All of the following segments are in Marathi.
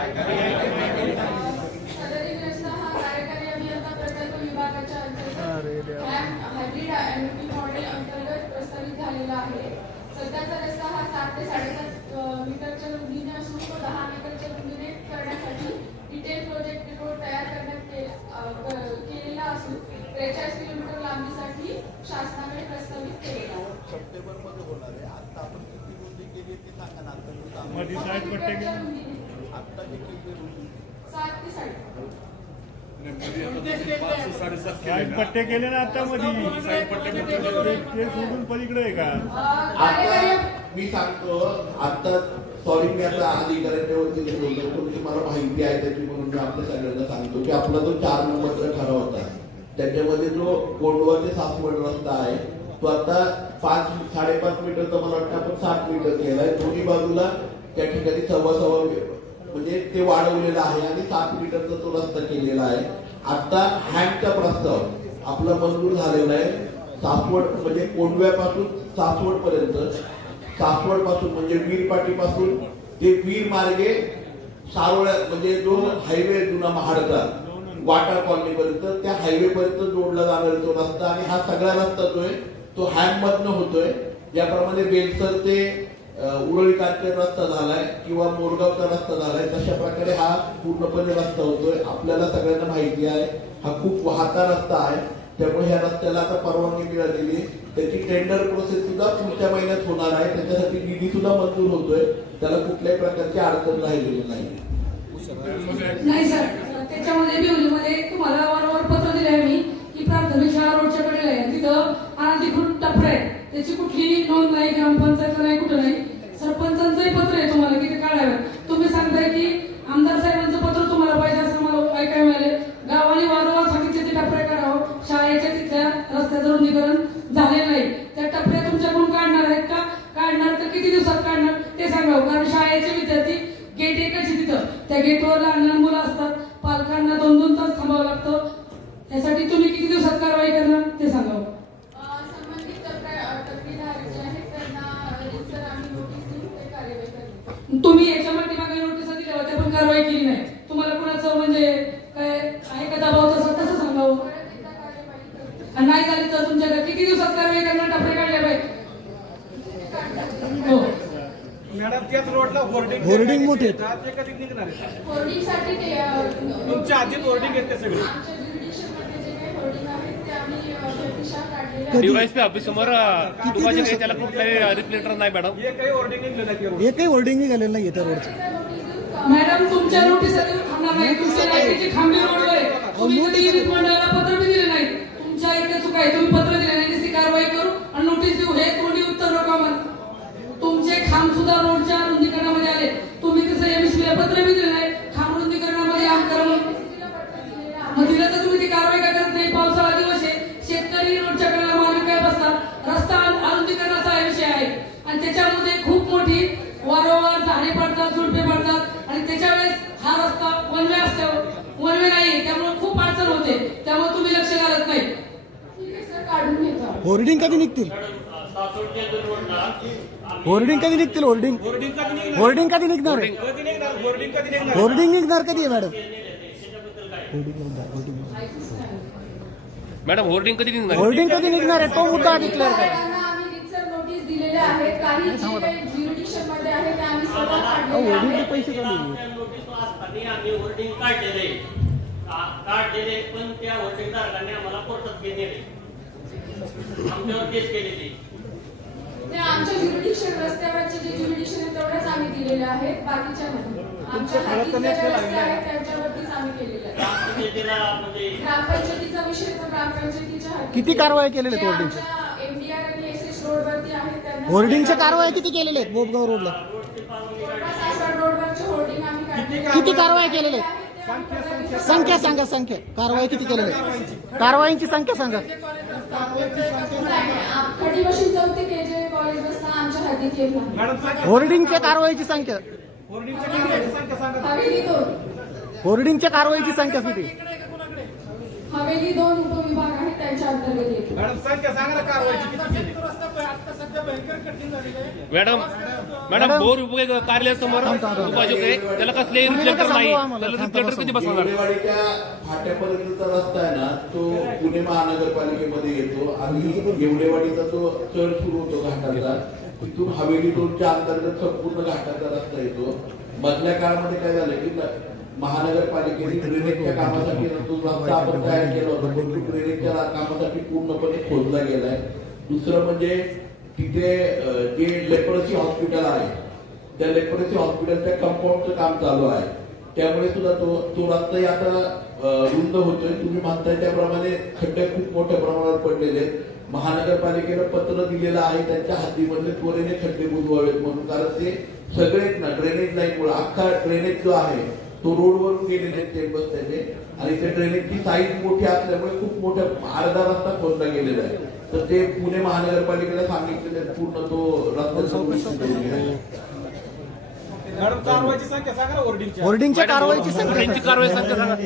रस्ता हा कार्यकारी अभियंता प्रकल्प विभागाच्या अंतर्गत हायब्रिड एमपी मॉडेल अंतर्गत प्रस्तावित झालेला आहे। सध्याचा रस्ता हा 7 ते 7.5 मीटरच्या रुंदीने असून तो 10 मीटरच्या रुंदीने करण्यासाठी डिटेल प्रोजेक्ट रिपोर्ट तयार करण्यात केलेला असून 43 किलोमीटर लांबीसाठी शासनाने प्रस्तावित केलेला आहे। सप्टेंबरमध्ये होणार आहे। आता आपण किती रुंदी केली ते सांगा ना। साईड पट्टे आता जे केली रुंदी 7 ते 7.5 साईड पट्टे केले ना आता मध्ये साईड पट्टे ते सोडून पलीकडे आहे का? आता मी सांगतो आता सॉरी मी आता अधिकाऱ्यांच्या वतीने बोलतो पण तुम्हाला माहिती आहे त्याची म्हणून मी आपल्या सगळ्यांना सांगतो की आपला जो 4 नंबरचा ठराव होता त्याच्यामध्ये जो कोंडवा ते सासवड रस्ता आहे तो आता 5-5.5 मीटरचा मला वाटतं आपण 7 मीटर केलाय। दोन्ही बाजूला त्या ठिकाणी 1.25 म्हणजे ते वाढवलेलं आहे आणि 7 मीटरचा तो रस्ता केलेला आहे। आता हँडचा प्रस्ताव आपला मंजूर झालेला आहे। सासवड म्हणजे कोंडव्यापासून सासवड पर्यंत, सासवड पासून म्हणजे वीरपाटी पासून ते वीर मार्गे सारोळ्या म्हणजे जो हायवे जुना महाडचा वाटा कॉलनी पर्यंत त्या हायवे पर्यंत जोडला जाणारा तो रस्ता आणि हा सगळा रस्ता जो आहे तो हँडमधनं होतोय। ज्याप्रमाणे बेलसर ते उरळी कांचन रस्ता झालाय किंवा मोरगावचा रस्ता झालाय तशा प्रकारे हा पूर्णपणे रस्ता होतोय। आपल्याला सगळ्यांना माहिती आहे हा खूप वाहता रस्ता आहे त्यामुळे ह्या रस्त्याला आता परवानगी मिळालेली आहे। त्याची टेंडर प्रोसेस सुद्धा पुढच्या महिन्यात होणार आहे। त्याच्यासाठी निधी सुद्धा मंजूर होतोय। त्याला कुठल्याही प्रकारची अडचण राहिलेली नाही सर। त्याच्यामध्ये बिवलीमध्ये तुम्हाला वारंवार पत्र दिले आहे मी की प्राथमिक शाळा रोडच्या कडेला आहे तिथं अनधिकृत टपरे आहे त्याची कुठलीही नोंद नाही ग्रामपंचायतला नाही कुठं नाही। सरपंचांचंही पत्र आहे तुम्हाला की ते काढावे। तुम्ही सांगताय की आमदार साहेबांचं पत्र तुम्हाला पाहिजे असं मला ऐकायला मिळाले। गावाने वारंवार सांगितले ते टपरे काढावं। शाळेच्या तिथल्या रस्त्याचं रुंदीकरण झालेलं नाही। त्या टपऱ्या तुमच्याकडून काढणार आहेत का? काढणार तर किती दिवसात काढणार ते सांगावं। कारण शाळेचे विद्यार्थी गेट एकच तिथं त्या गेटवर लहान लहान मुलं असतात पालकांना 2-2 तास थांबावं लागतं। त्यासाठी तुम्ही किती दिवसात कारवाई करणार ते सांगावं। संबंधित तक्रारदार जे आहेत त्यांना सर आम्ही नोटीस देऊन ते कार्यवाही करतो। तुम्ही याच्या पाठीमागे नोटीस दिल्या होत्या पण कारवाई केली नाही। तुम्हाला कुणाचं म्हणजे काय आहे का दबाव तसं सांगावं। नाही झाली तर तुमच्याकडे किती दिवसात कारवाई करणार? टपरे काढले पाहिजे हो मॅडम। त्याच रोडला होर्डिंग मोठे ते कधी निघणार आहे? होर्डिंगसाठी तुमच्या आधी होर्डिंग आहेत ते सगळे आमच्या ज्युडिशियलमध्ये जे काही होर्डिंग आहेत ते आम्ही प्रतिशा काढलेले डीवायएसपी ऑफिस समोर दुकानाचे काही त्याला कुठलाही रिप्लेटर नाही मॅडम। हे काही होर्डिंग निघलं नाही एकही होर्डिंग निघालेलं नाही त्या रोडचं। मॅडम तुमच्या नोटीससाठी थांबणार नाही। खांबी रोडवर आहे तुम्ही कधी मंडळाला पत्र बी दिले नाही। तुमच्या इथे चुका आहे तुम्ही पत्र दिले नाही ती कारवाई करू आणि नोटीस देऊ हे कोणी उत्तर नको आम्हाला। तुमचे खांब सुद्धा रोडच्या रुंदीकरणामध्ये आले तुम्ही तसं एमएसपीला पत्र बी दिले नाही। खांब रुंदीकरणामध्ये आम करा मग दिलं तर तुम्ही ती कारवाई का करत नाही? पावसाळा दिवस आहे शेतकरी रोडच्या कडेला मागे काय बसतात। रस्ता रुंदीकरणाचा विषय आहे आणि त्याच्यामध्ये खूप मोठी वारंवार झाडे पडतात झुडपे पडतात आणि त्याच्या वेळेस हा रस्ता वनवे असल्यावर वनवे नाही त्यामुळे खूप अडचण होते त्यामुळे तुम्ही लक्ष घालत नाही। काढून घेतो। होर्डिंग कधी निघतील? होर्डिंग कधी निघतील? होर्डिंग कधी निघणार आहे? होर्डिंग निघणार कधी आहे मॅडम? मॅडम होर्डिंग कधी निघणार? होर्डिंग कधी निघणार आहे तो मुद्दा डिक्लेअर करा। आम्ही रितसर नोटीस दिलेल्या आहेत। काही जे काही ज्युडिशियलमध्ये आहे ते आम्ही स्वतः काढलेले आहेत। पैसे काढले आम्ही होर्डिंग काढलेले पण त्या होर्डिंगदारांनी आम्हाला कोर्टात नेले आमच्यावर केस केलेली। आमच्या ज्युडिशियल रस्त्यावरचे जे ज्युडिशियल आहे तेवढेच आम्ही दिलेले आहेत बाकीच्या नाही। आमच्या त्यांच्यावरतीच आम्ही केलेले आहे। ग्रामपंचायतीचा विषय तर ग्रामपंचायतीच्या किती कारवाई केलेल्या आहेत होर्डिंगच्या? एमडीआर आणि एसएस रोडवरती आहेत त्यांना होर्डिंगच्या कारवाई किती केलेल्या आहेत? बोबगाव रोडला रोडवरचे होर्डिंग आम्ही किती कारवाई केलेल्या आहेत? संख्या सांगा। संख्या कारवाई किती केलेल्या आहेत? कारवाईंची संख्या सांगा। खडी मशीन 4 केजे कॉलेज बसता आमच्या हातीत येत नाही। होर्डिंगच्या कारवाईची संख्या हवेली 2 होर्डिंगच्या कारवाईची संख्या किती? हवेली 2 उपविभाग आहेत त्यांच्या अंतर्गत येते। मॅडम संख्या सांगा ना कारवाईची किती? मॅडम मॅडम बोर कार्यालयासमोर त्याला कसले रिफ्लेक्टर नाही, त्याला रिफ्लेक्टर कधी बसवणार? येवलेवाडीच्या फाट्यापर्यंतचा रस्ता आहे ना तो पुणे महानगरपालिकेमध्ये येतो आणि येवलेवाडीचा जो चढ सुरू होतो घाटाचा, तिथून हवेली 2च्या अंतर्गत संपूर्ण घाटाचा रस्ता येतो. मधल्या काळामध्ये काय झालं की महानगरपालिकेने ड्रेनेजच्या कामासाठी तो रस्ता आपण तयार केला होता, पण तो ड्रेनेजच्या कामासाठी पूर्णपणे खोदला गेलाय. दुसरं म्हणजे तिथे जे लेप्रोसी हॉस्पिटल आहे त्या लेप्रोसी हॉस्पिटलच्या कंपाऊंडचं काम चालू आहे, त्यामुळे सुद्धा तो रस्ताही आता रुंद होतोय. तुम्ही म्हणताय त्याप्रमाणे खड्डे खूप मोठ्या प्रमाणावर पडलेले. महानगरपालिकेनं पत्र दिलेलं आहे त्यांच्या हद्दीमधले त्वरेने खड्डे बुजवावेत म्हणून, कारण ते सगळेच ना ड्रेनेज नाही मुळे अख्खा ड्रेनेज जो आहे तो रोडवरून गेलेले चेंबर्स त्याचे, आणि त्या ड्रेनेजची साईज मोठी असल्यामुळे खूप मोठ्या अर्धा रस्ता खोदला गेलेला आहे. तर ते पुणे महानगरपालिकेला सांगितलेले पूर्ण तो रस्ता होर्डिंगच्या कारवाईची संख्या सांगा.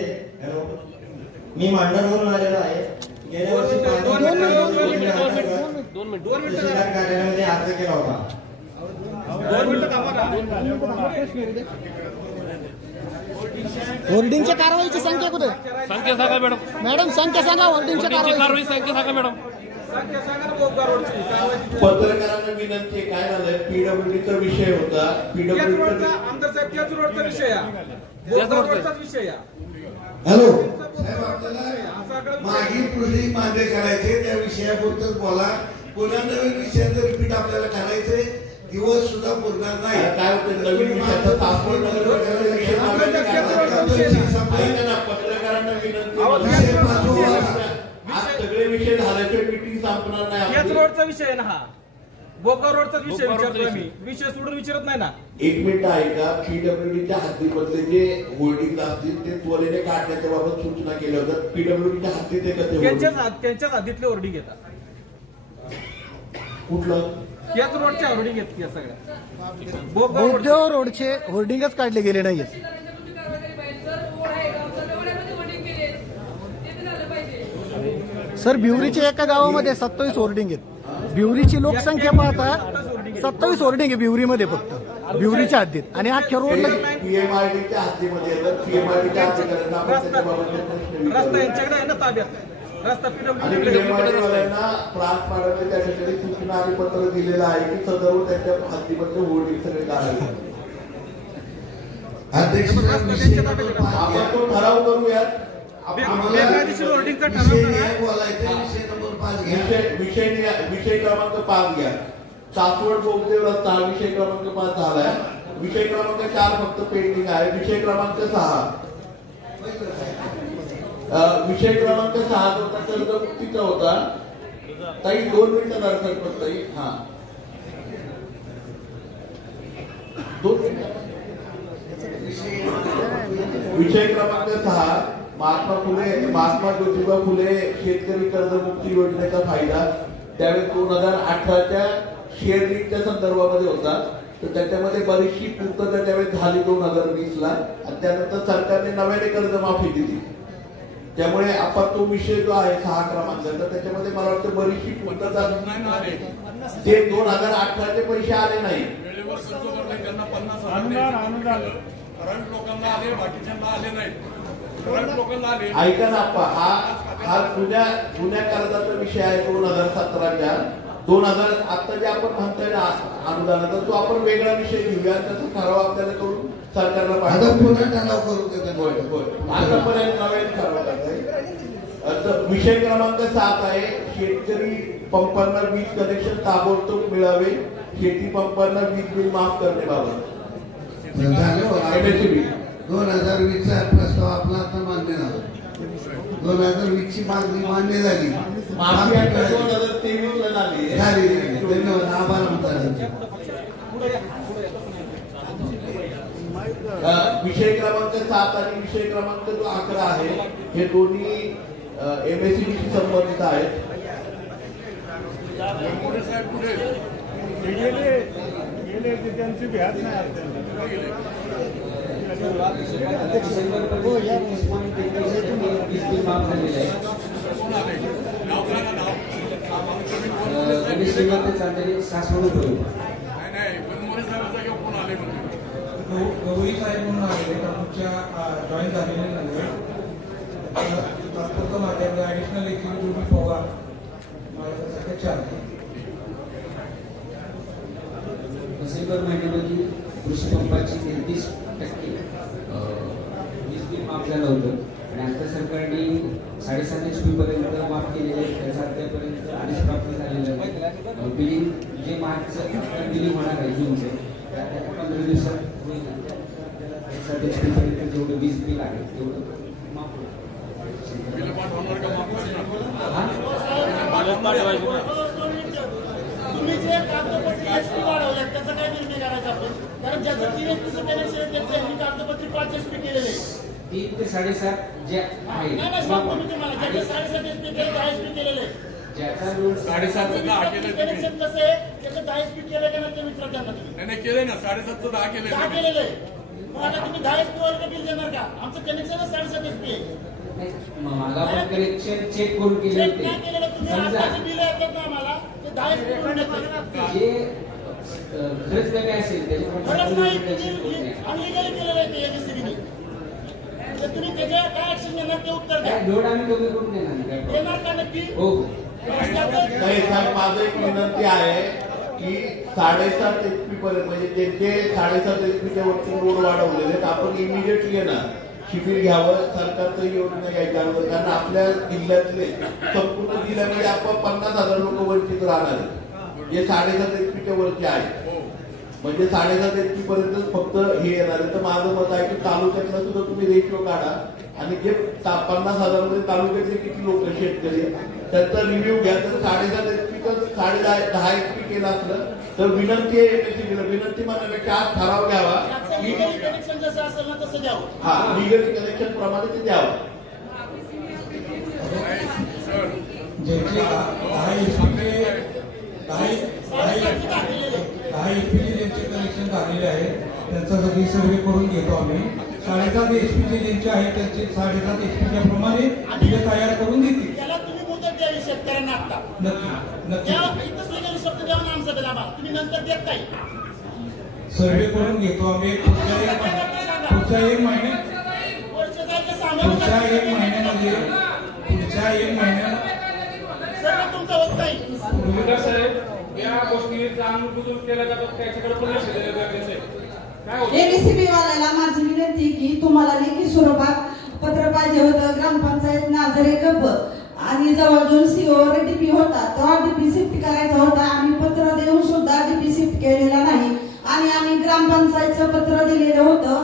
मी मांडरवरून आलेलो आहे. गेल्या वर्षी कार्यालयामध्ये अर्ज केला होता. होर्डिंगच्या कारवाईची संख्या कुठे? संख्या सांगा मॅडम. मॅडम संख्या सांगा. होर्डिंगच्या कारवाई संख्या सांगा मॅडम. पत्रकारांना विनंती काय झालंय, पीडब्ल्यूडीचा विषय होता. पीडब्ल्यूडीचा हॅलो साहेब, आपल्याला मागील कृषी मान्य करायचे त्या विषयापुरतच बोला. पुन्हा नवीन विषयाचं रिपीट आपल्याला करायचंय, दिवस सुद्धा पुरणार नाही. काय होतं नवीन विषयाचा पत्रकारांना विनंती, आज सगळे विषय झाल्याचे मीटिंग संपणार नाही. याच रोडचा विषय आहे ना हा, बोका रोडचा विषय विचारतो मी, विषय सोडून विचारत नाही ना. एक मिनिट आहे का, पीडब्ल्यूडीच्या हद्दीमधले जे होल्डिंग असतील ते त्वरेने काढण्याच्या बाबत सूचना केल्या होत्या. पीडब्ल्यूडीच्या हद्दीत त्यांच्याच हद्दीतले होर्डिंग येतात. कुठलं? याच रोडच्या होर्डिंग येत या सगळ्या बोगदेव रोडचे होर्डिंगच काढले गेले नाहीत. सर भिवरीच्या एका गावामध्ये 27 होर्डिंग आहेत. भिवरीची लोकसंख्या पाहता 27 होर्डिंग आहे भिवरीमध्ये, फक्त भिवरीच्या हद्दीत. आणि अख्ख्या रोडला पीएमआरडीच्या हद्दीमध्ये रस्ता यांच्याकडे आहे ना ताब्यात. रस्ता प्रांत पाडवले त्या ठिकाणी सूचना आणि पत्र दिलेलं आहे की सदर त्यांच्या हद्दीमध्ये होर्डिंग सगळे काढायचे. आपण तो ठराव करूयात. विषय क्रमांक 5 घ्या. सासवड बोगदेव रस्ता हा विषय क्रमांक 5 झालाय. विषय क्रमांक 4 फक्त पेंडिंग आहे. विषय क्रमांक 6 विषय क्रमांक 6 होता कर्जमुक्तीचा होता. ताई 2 मिनिटं दर्शन करता येईल. हा 2 मिनिटं. विषय क्रमांक 6 महात्मा ज्योतिबा फुले शेतकरी कर्जमुक्ती योजनेचा फायदा त्यावेळी 2018च्या शेअर लिंकच्या संदर्भामध्ये होता. तर त्याच्यामध्ये बरीचशी पूर्तता त्यावेळी झाली 2020ला, आणि त्यानंतर सरकारने नव्याने कर्जमाफी दिली. त्यामुळे आपण तो विषय जो आहे 6 क्रमांकाचा त्याच्यामध्ये मला वाटतं बरीचशी पूर्तता ते 2018चे पैसे आले नाही. ऐका ना आप्पा, हा जुन्या कर्जाचा विषय आहे 2017च्या. 2000 आता जे आपण म्हणतोय ना अनुदानाचा, तो आपण वेगळा विषय घेऊया. त्याचा ठराव आपल्याला करून सरकारला आतापर्यंत नवीन ठराव करताय. विषय क्रमांक 7 आहे शेतकरी पंपांना वीज कनेक्शन ताबडतोब मिळावे, शेती पंपांना वीज बिल माफ करण्याबाबत. 2020चा प्रस्ताव आपला आता मान्य झाला. 2020ची मागणी मान्य झाली. माफी 2023ला झाली. धन्यवाद. आभार म्हणतात. विषय क्रमांक 7 आणि विषय क्रमांक जो 11 आहे हे दोन्ही एमएससीबीशी संबंधित आहेत. त्यांची भ्यास नाही. श्रीमंत चांदणी सासवड साहेब म्हणून आलेले आमच्या जॉईन झालेले नाही. तात्पुरतं माझ्याकडे ऍडिशनल एक्झिक्युटिव्ह पगार माझ्यासारख्या 4. डिसेंबर महिन्यामध्ये कृषी पंपाची 33% वीज बिल माफ झालं होतं आणि आता सरकारने 7.5 HP पर्यंत माफ केलेले आहे. त्याचा अद्यापर्यंत आदेश प्राप्त झालेला आहे. बिलिंग जे मार्चचं बिलिंग होणार आहे जूनचे 15 दिवसात होईल. 7 HP पर्यंत जेवढं वीज बिल आहे तेवढं माफ होईल. तुम्ही जे कागदपत्री एसपी वाढवल्यात त्याचा काय निर्णय करायचा आपण? कारण ज्याचं 3 HPचं कनेक्शन आहे त्याचं यांनी कागदपत्री 5 HP केलेले 3 ते 7.5 जे आहे. नाही सांगतो मी तुम्हाला, ज्याचे 7.5 HP केले 10 HP केलेले ज्याचा रोड 7.5चं 10 केलं कनेक्शन कसं आहे त्याचं 10 HP केलं का नाही ते विचार त्यांना तुम्ही. नाही केले ना 7.5चं 10 केले 10 केलेले. मग आता तुम्ही 10 HP वर बिल देणार का? आमचं कनेक्शनच 7.5 HP आहे. मला पण कनेक्शन चेक करून केले चेक होते. नाही केलेलं तुम्ही आताचे बिल येतात ना आम्हाला ते 10 HP करून देतात. जे खरंच कमी असेल खरंच नाही त्याच्याप्रमाणे अनलिगली केलेलं आहे ते एनएससीबीने. तुम्ही त्याच्या काय ऍक्शन घेणार ते उत्तर द्या. लोड आम्ही कमी करून देणार का नक्की? हो. नाही साहेब, माझं एक विनंती आहे की 7.5 HP पर्यंत म्हणजे ज्यांचे 7.5 HPच्या वरती लोड वाढवलेले आपण इमिडिएटली ना शिबिर घ्यावं. सरकारचं योजना घ्यायच्या अगोदर, कारण आपल्या जिल्ह्यातले संपूर्ण जिल्ह्यामध्ये आपण 50,000 लोक वंचित राहणार आहेत जे 7.5 HPच्या वरचे आहेत. म्हणजे 7.5 HP पर्यंत फक्त हे येणार आहे. तर माझं मत आहे की तालुक्यातला सुद्धा तुम्ही रेशिओ काढा आणि जे 50,000 मध्ये तालुक्यातले किती लोक शेतकरी त्याचा रिव्ह्यू घ्या. तर 7.5 HP 10 HP केलं असलं तर विनंती आहे एमएससीबीला, विनंती म्हणण्यापेक्षा आज ठराव घ्यावा की कनेक्शन जसं असेल ना तसं द्यावं. हा लिगली कनेक्शन प्रमाणे ते द्यावं. ज्यांचे 10 HPचे ज्यांचे कनेक्शन झालेले आहे त्यांचा सगळी सर्वे करून घेतो आम्ही. 7.5 HPचे ज्यांचे आहेत त्यांचे 7.5 HPच्या प्रमाणे ते तयार करून देतील. त्याला तुम्ही मुदत द्यावी शेतकऱ्यांना आता. नक्की नक्की इथंच लिगली शब्द द्यावा ना आमचा बिल आम्हाला. तुम्ही नंतर देत नाही. सर्वे करून घेतो आम्ही. पुढच्या 1 महिन्यात सर्व तुमचं होत नाही. साहेब या गोष्टी जाणून केल्या जातात त्याच्याकडे पण लक्ष देणं गरजेचं आहे. एमएससीबी वाल्याला माझी विनंती की तुम्हाला लेखी स्वरूपात पत्र पाहिजे होतं. ग्रामपंचायत नाझरे कप आणि जवळजवळ सीओ डीपी होता तो डीपी शिफ्ट करायचा होता. आम्ही पत्र देऊन सुद्धा डीपी शिफ्ट केलेला नाही आणि आम्ही ग्रामपंचायतचं पत्र दिलेलं होतं.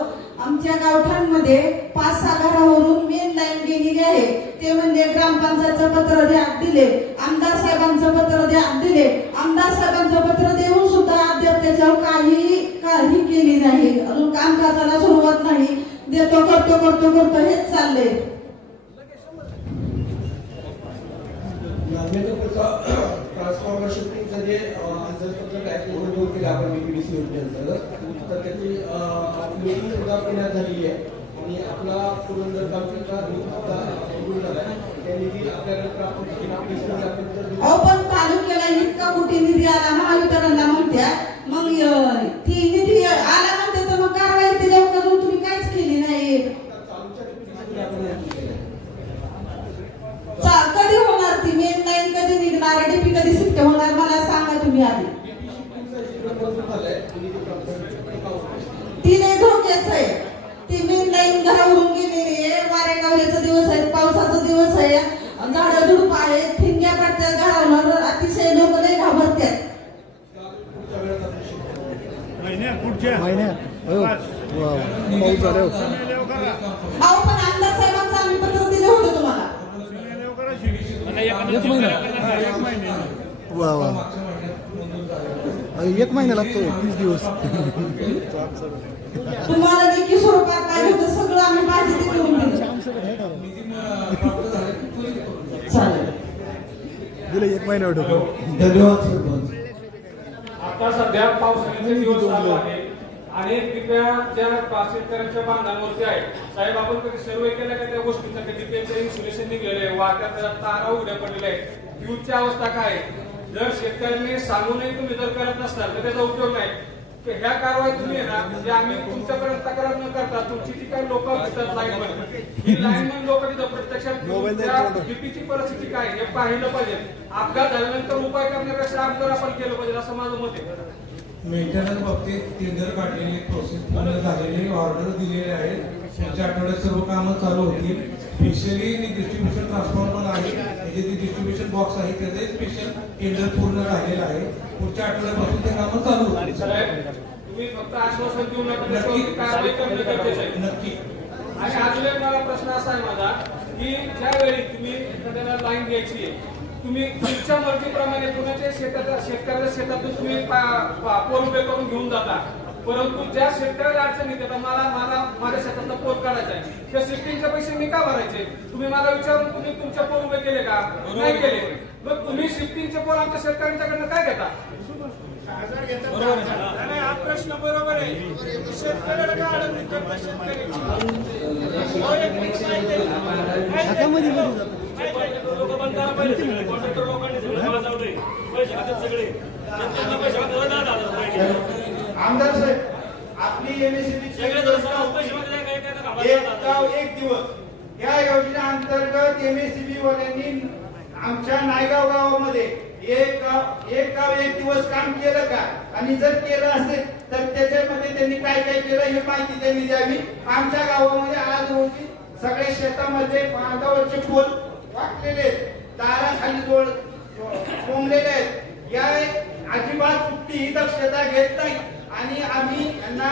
आमच्या गावठांमध्ये 5-6 घरावरून मेन लाईन गेलेली आहे. ते म्हणजे ग्रामपंचायतचं पत्र द्या दिले, आमदार साहेबांचं पत्र द्या दिले, आमदार साहेबांचं पत्र देऊन सुद्धा अद्याप त्याच्यावर काही केली नाही. अजून कामकाजाला सुरुवात नाही. देतो करतो हेच चाललंय. ट्रान्सफॉर्मर शिफ्टिंगचं जे अंदाजपत्रक आहे ते मंजूर केलं आपण बीपीडीसी योजनेअंतर्गत. तर त्याची मीटिंग सुद्धा पुण्यात झालेली आहे आणि आपला पुरंदर तालुक्याचा मंजूर झाला आहे. त्या निधी आपल्याला अहो पण तालुक्याला इतका मोठी निधी आला महावितरणला म्हणत्या. मग ती निधी आला म्हणते तर मग कारवाई त्याच्यावर अजून तुम्ही काहीच केली नाही. कधी होणार ती मेन लाईन? कधी निघणार? डीपी कधी शिफ्ट होणार? मला सांगा तुम्ही आधी. ती नाही धोक्याच आहे. ती मेन लाईन घरावरून गेलेली आहे. वाऱ्या गावल्याचा दिवस आहे, पावसाचा दिवस आहे, झाडं झुडप आहेत, ठिंग्या पडतात घरावर. अतिशय लोक लय घाबरतात. महिन्यात अहो पण आमदार साहेबांचं आम्ही पत्र दिलं होतं तुम्हाला. 1 महिना वा 1 महिना लागतो 30 दिवस. तुम्हाला लेखी स्वरूपात पाहिजे होतं सगळं आम्ही पाहिजे ते करून दिलं. चालेल दिलं 1 महिना. धन्यवाद. आता सध्या पावसाळ्याचे दिवस चालू आहे. अनेक पिकं ज्या शेतकऱ्यांच्या बांधांवरती आहेत. साहेब आपण कधी सर्वे केला का त्या गोष्टीचा? कधी त्यांचं इन्सुलेशन निघलेलं आहे, वाट्यात तारा उघड्या पडलेल्या आहेत, फ्यूजची अवस्था काय आहे? जर शेतकऱ्यांनी सांगूनही तुम्ही जर करत नसताल तर त्याचा उपयोग नाही. की ह्या कारवाई तुम्ही आहे ना, म्हणजे आम्ही तुमच्यापर्यंत तक्रार न करता तुमची जी काही लोक असतात लाईनमन, ही लाईनमन लोक तिथं प्रत्यक्षात बीपीची परिस्थिती काय हे पाहिलं पाहिजे. अपघात झाल्यानंतर उपाय करण्यापेक्षा अगोदर आपण केलं पाहिजे असं माझं मत आहे. मेंटेनन्स बाबतीत टेंडर काढलेली प्रोसेस पूर्ण झालेली, ऑर्डर दिलेले आहेत. पुढच्या आठवड्यात सर्व कामं चालू होतील. स्पेशली डिस्ट्रीब्युशन ट्रान्सफॉर्मर आहे, त्याचे जे डिस्ट्रीब्युशन बॉक्स आहे त्याचे स्पेशल टेंडर पूर्ण झालेलं आहे. पुढच्या आठवड्यापासून ते कामं चालू होतील. तुम्ही फक्त आश्वासन देऊ नका, कारवाई करणं गरजेचं आहे. नक्की. आणि अजून एक मला प्रश्न असा आहे माझा की ज्यावेळी तुम्ही एखाद्याला लाईन द्यायची आहे, तुम्ही तुमच्या मर्जीप्रमाणे कुणाच्या शेतकऱ्याच्या शेतातून तुम्ही पोल उभे करून घेऊन जाता, परंतु ज्या शेतकऱ्याला अडचण येते, माझ्या शेतातला पोल काढायचा आहे, त्या शिफ्टिंगचे पैसे मी का भरायचे? तुम्ही मला विचारून तुम्ही तुमच्या पोल उभे केले का? नाही केले. मग तुम्ही शिफ्टिंगचे पोल आमच्या शेतकऱ्यांच्याकडनं काय घेता? हा प्रश्न बरोबर आहे. शेतकऱ्याला काय अडचण करता आमदार साहेब, आपली एमएससीबी एक गाव एक दिवस या योजनेअंतर्गत एमएससीबी वाल्यांनी आमच्या नायगाव गावामध्ये एक गाव एक दिवस काम केलं का? आणि जर केलं असेल तर त्याच्यामध्ये त्यांनी काय काय केलं हे माहिती त्यांनी द्यावी. आमच्या गावामध्ये आज रोजी सगळ्या शेतामध्ये बांधावरचे पोल वाकलेले आहेत, ताराखाली जोड कोंबलेले आहेत. या अजिबात कुठलीही दक्षता घेत नाही. आणि आम्ही यांना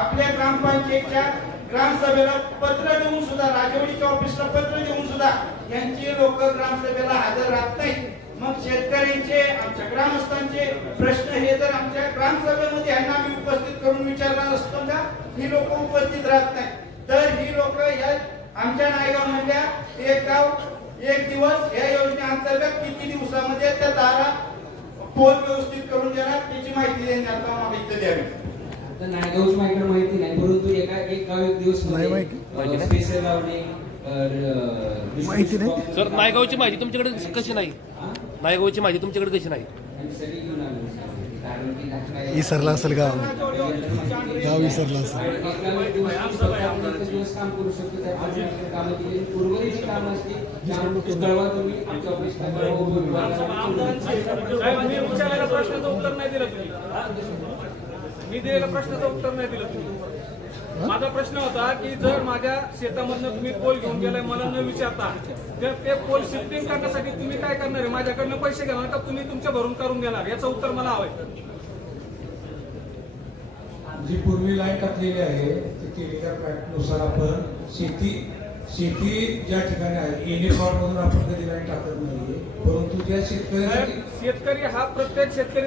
आपल्या ग्रामपंचायतच्या ग्रामसभेला पत्र देऊन सुद्धा, राजवडीच्या ऑफिसला पत्र देऊन सुद्धा यांची लोक ग्रामसभेला हजर राहत नाहीत. मग शेतकऱ्यांचे, आमच्या ग्रामस्थांचे प्रश्न हे जर आमच्या ग्रामसभेमध्ये यांना आम्ही उपस्थित करून विचारला नसतो का, ही लोक उपस्थित राहत नाही. तर ही लोक या आमच्या नायगाव मधल्या एक गाव एक दिवस या योजनेअंतर्गत किती दिवसामध्ये त्या तारा पोल व्यवस्थित करून देणार त्याची माहिती देण्यात आम्हाला इथं द्यावी. आता नायगावची माहिती माहिती नाही, परंतु एक गाव एक दिवस स्पेशल लावणे माहिती नाही. सर, नायगावची माहिती तुमच्याकडे कशी नाही? नायगावची माहिती तुमच्याकडे कशी नाही? विसरला असेल गाव विसरला असेल. काम करू शकतो उर्वरित काम असते प्रश्नाचं उत्तर नाही दिलं तुम्ही. मी दिलेल्या प्रश्नाचं उत्तर नाही दिलं तुम्ही. माझा प्रश्न होता की जर माझ्या शेतामधनं तुम्ही पोल घेऊन गेलाय मला न विचारता, तर ते पोल शिफ्टिंग करण्यासाठी तुम्ही काय करणार आहे? माझ्याकडनं पैसे घेणार का तुम्ही तुमच्या भरून करून देणार? याचं उत्तर मला हवंय. जी पूर्वी लाईन टाकलेली आहे ती केलेल्या पॅटनुसार आपण शेती ज्या ठिकाणी आहे युनिफॉर्म मधून आपण कधी लाईन टाकत नाहीये, परंतु ज्या शेतकरी हा प्रत्येक शेतकरी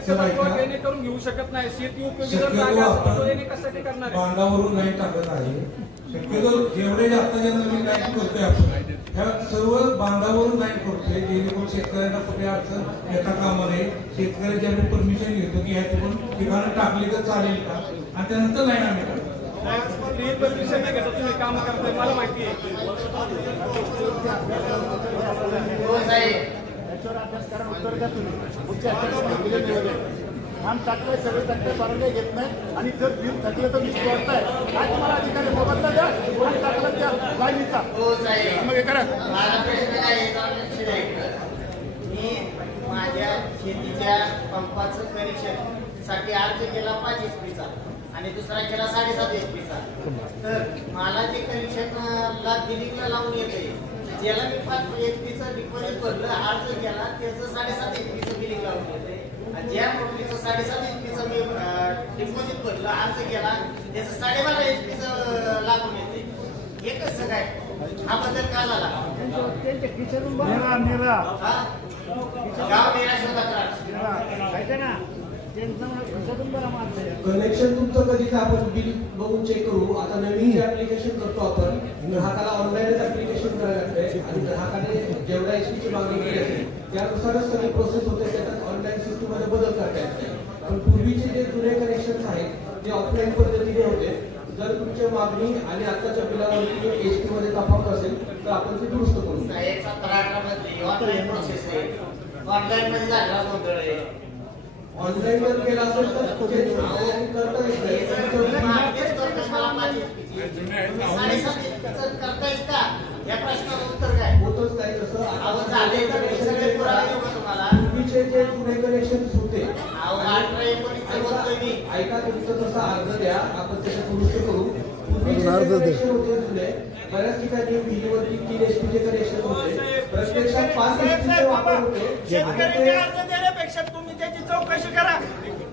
येणे करून घेऊ शकत नाही. शेती उपयोगी कशासाठी करणार? बांधावरून लाईन टाकत आहे. शक्यतो जेवढे आता ज्या नवीन लाईन करतोय आपण ह्या सर्व बांधावरून लाईन करतोय, जेणेकरून शेतकऱ्यांना कुठे अडचण येता कामा नये. शेतकऱ्यांची आम्ही परमिशन घेतो की ह्या ठिकाणी टाकली तर चालेल का, आणि त्यानंतर लाईन आम्ही टाकतो. परमिशन नाही घेता तुम्ही काम करताय, मला माहिती आहे. काम टाकलंय सगळे टक्के परवानगी घेत नाही आणि जर बिल थकलं तर विषय वाटताय. काय तुम्हाला अधिकारी मोबदला द्या, कोणी टाकलं त्या लाईनीचा मग हे करा. माझा प्रश्न काय मी माझ्या शेतीच्या पंपाचं कनेक्शन साठी अर्ज केला 5 HP चा आणि दुसरा केला 7.5 HP चा. तर मला जे कनेक्शन ला बिलिंगला लावून येते, ज्याला मी 5 HP चं डिपॉझिट भरलं, अर्ज केला त्याचं 7.5 HP चं बिलिंग लावून येते. ज्या कंपनीचं 7.5 HP चं मी डिपॉझिट भरलं, अर्ज केला त्याचं 12.5 HP चं लागून येते. हे कसं काय? हा बदल का झाला? गाव कनेक्शन तुमचं कधीच आपण बिल बघून चेक करू. आता नवीन जे ऍप्लिकेशन करतो आपण, ग्राहकाला ऑनलाईनच ऍप्लिकेशन करायला लागतंय आणि ग्राहकाने जेवढा एचपीची मागणी केली असेल त्यानुसारच सगळी प्रोसेस होते. त्याच्यात ऑनलाईन सिस्टम मध्ये बदल करता येत. पण पूर्वीचे जे जुने कनेक्शन आहेत ते ऑफलाईन पद्धतीने होते. जर तुमची मागणी आणि आताच्या बिलावरती एचपी मध्ये तफावत असेल तर आपण ते दुरुस्त करू. 17-18 मध्ये ऑनलाईन प्रोसेस आहे, ऑनलाईन मध्ये झालेला गोंधळ आहे. ऑनलाईन जर केला असेल तर करता येत या प्रश्नाचं उत्तर काय होतच काय तसं तुम्हाला पूर्वीचे जे जुने कनेक्शन होते 18-19 ऐका तुमचं तसा अर्ज द्या आपण त्याच्या दुरुस्त करू. पूर्वीचे कनेक्शन होते जुने बऱ्याच ठिकाणी विहिरीवरती 3 HP चे कनेक्शन होते प्रत्यक्षात 5 HP चे वापर होते. शेतकऱ्यांचे अर्ज देण्यापेक्षा तुम्ही त्याची चौकशी करा.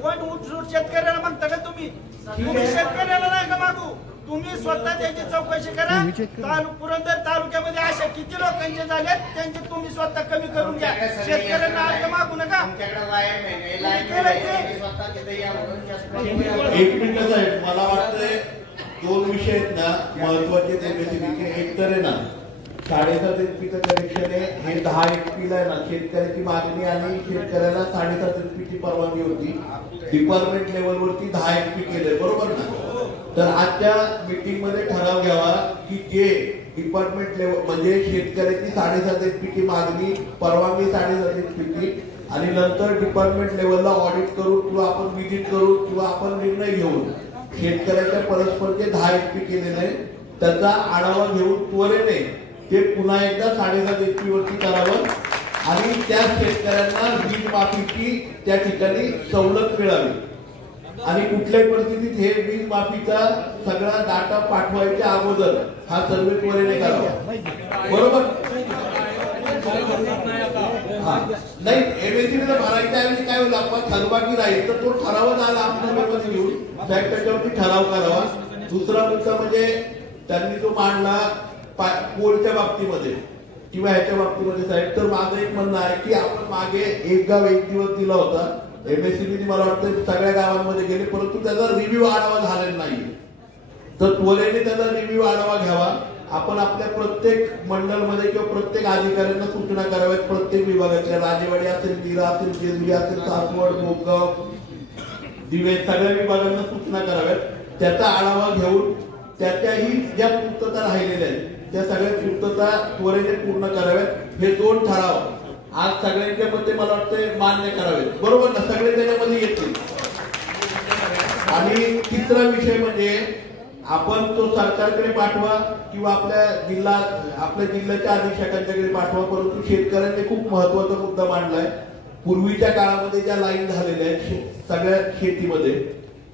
कोण उठसूट शेतकऱ्याला म्हणता का तुम्ही शेतकऱ्याला नाही का मागू तुम्ही स्वतः त्याची चौकशी करा. पुरंदर तालुक्यामध्ये अशा किती लोकांचे झाले त्यांचे तुम्ही स्वतः कमी करून घ्या. शेतकऱ्यांना अर्ज मागू नका. एक मिनिट साहेब मला वाटतंय 2 विषय आहेत ना महत्वाचे एमएससीबीचे. एक तर आहे ना 7.5 HP कनेक्शन आहे हे 10 HP ला आहे ना शेतकऱ्याची मागणी आणि शेतकऱ्याला 7.5 HP ची परवानगी होती. डिपार्टमेंट लेवलवरती 10 HP केले बरोबर ना. तर आजच्या मीटिंग मध्ये ठराव घ्यावा की जे डिपार्टमेंट लेवल म्हणजे शेतकऱ्याची 7.5 HP ची मागणी परवानगी 7.5 HP ची आणि नंतर डिपार्टमेंट लेवलला ऑडिट करून किंवा आपण व्हिजिट करून किंवा आपण निर्णय घेऊन शेतकऱ्याच्या परस्परचे 10 HP केलेले आहे त्याचा आढावा घेऊन त्वरेने ते पुन्हा एकदा 7.5 HP वरती करावं आणि त्या शेतकऱ्यांना वीज माफीची त्या ठिकाणी सवलत मिळावी आणि कुठल्याही परिस्थितीत हे वीज माफीचा सगळा डाटा पाठवायच्या अगोदर हा सर्वे त्वरेने करावा बरोबर. नाही एमएससीबीला भरायच्या ऐवजी काय होईल आपण थकबाकी राहील तर तो ठरावच आला आमच्यामध्ये घेऊन साहेब त्याच्यावरती ठराव करावा. दुसरा मुद्दा म्हणजे त्यांनी तो मांडला पोलच्या बाबतीमध्ये किंवा ह्याच्या बाबतीमध्ये साहेब तर माझं एक म्हणणं आहे की आपण मागे एक गाव एक दिवस दिला होता एमएससीबीने मला वाटतं सगळ्या गावांमध्ये गेले परंतु त्याचा रिव्ह्यू आढावा झालेला नाहीये. तर त्वरेने त्याचा रिव्ह्यू आढावा घ्यावा. आपण आपल्या प्रत्येक मंडळमध्ये किंवा प्रत्येक अधिकाऱ्यांना सूचना कराव्यात प्रत्येक विभागाच्या राजेवाडी असेल नीरा असेल जेजुरी असेल सासवड मोपगाव दिवे सगळ्या विभागांना सूचना कराव्यात. त्याचा आढावा घेऊन त्याच्याही ज्या पूर्तता राहिलेल्या आहेत त्या सगळ्या पूर्तता त्वरेने पूर्ण कराव्यात. हे 2 ठराव आज सगळ्यांच्या मध्ये मला वाटतं मान्य करावेत बरोबर ना सगळे त्याच्यामध्ये येतील. आणि तिसरा विषय म्हणजे आपण तो सरकारकडे पाठवा किंवा आपल्या जिल्ह्याच्या अधीक्षकांच्याकडे पाठवा परंतु शेतकऱ्यांनी खूप महत्वाचा मुद्दा मांडलाय. पूर्वीच्या काळामध्ये ज्या लाईन झालेल्या आहेत सगळ्या शेतीमध्ये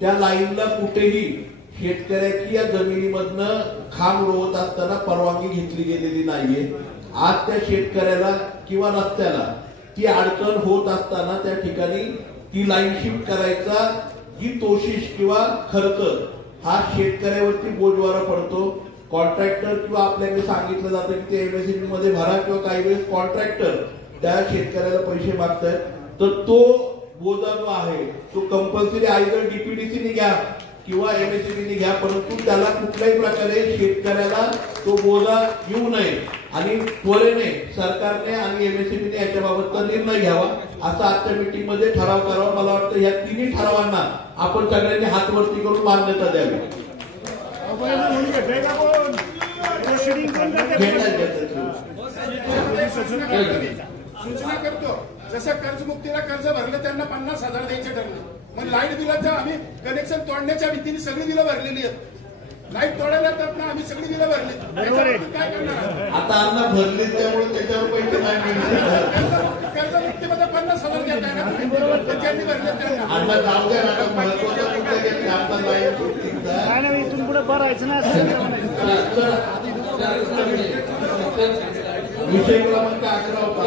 त्या लाईनला कुठेही शेतकऱ्याची या जमिनीमधनं खांब रोवत असताना परवानगी घेतली गेलेली नाहीये. आज त्या शेतकऱ्याला किंवा रस्त्याला ती अडचण होत असताना त्या ठिकाणी ती लाईन शिफ्ट करायचा जी तोशिष किंवा खर्च हा शेतकऱ्यावरती बोजवारा पडतो. कॉन्ट्रॅक्टर किंवा आपल्याकडे सांगितलं जातं की ते एमएससीबी मध्ये भरा किंवा काही वेळेस कॉन्ट्रॅक्टर त्या शेतकऱ्याला पैसे मागतायत तर तो बोजा जो आहे तो कंपल्सरी आयदर डीपीडीसीने घ्या किंवा एमएससीबीने घ्या परंतु त्याला कुठल्याही प्रकारे शेतकऱ्याला तो बोजा येऊ नये आणि त्वरेने सरकारने आणि एमएससीबीने याच्याबाबतचा निर्णय घ्यावा असा आजच्या मीटिंग मध्ये ठराव करावा. मला वाटतं या 3 ठरावांना आपण सगळ्यांनी हात वरती करून मान्यता द्यावी. सूचना करतो जसं कर्जमुक्तीला कर्ज भरलं त्यांना 50,000 द्यायचे ठरले मग लाईट बिलाचं आम्ही कनेक्शन तोडण्याच्या भीतीने सगळी बिलं भरलेली आहेत. लाईट तोडायला तर आम्ही सगळी बिलं भरली काय करणार आता आम्हाला भरले त्यामुळे त्याच्यावर पैसे नाही मिळू कर्जमुक्तीमध्ये 50,000 घेत आहे ना त्यांनी भरले आता जाऊ द्या ना महत्वाचा मुद्दा घेतला आपला लाईट इथून पुढे भरायचं नाही विषय क्रमांक 11 होता.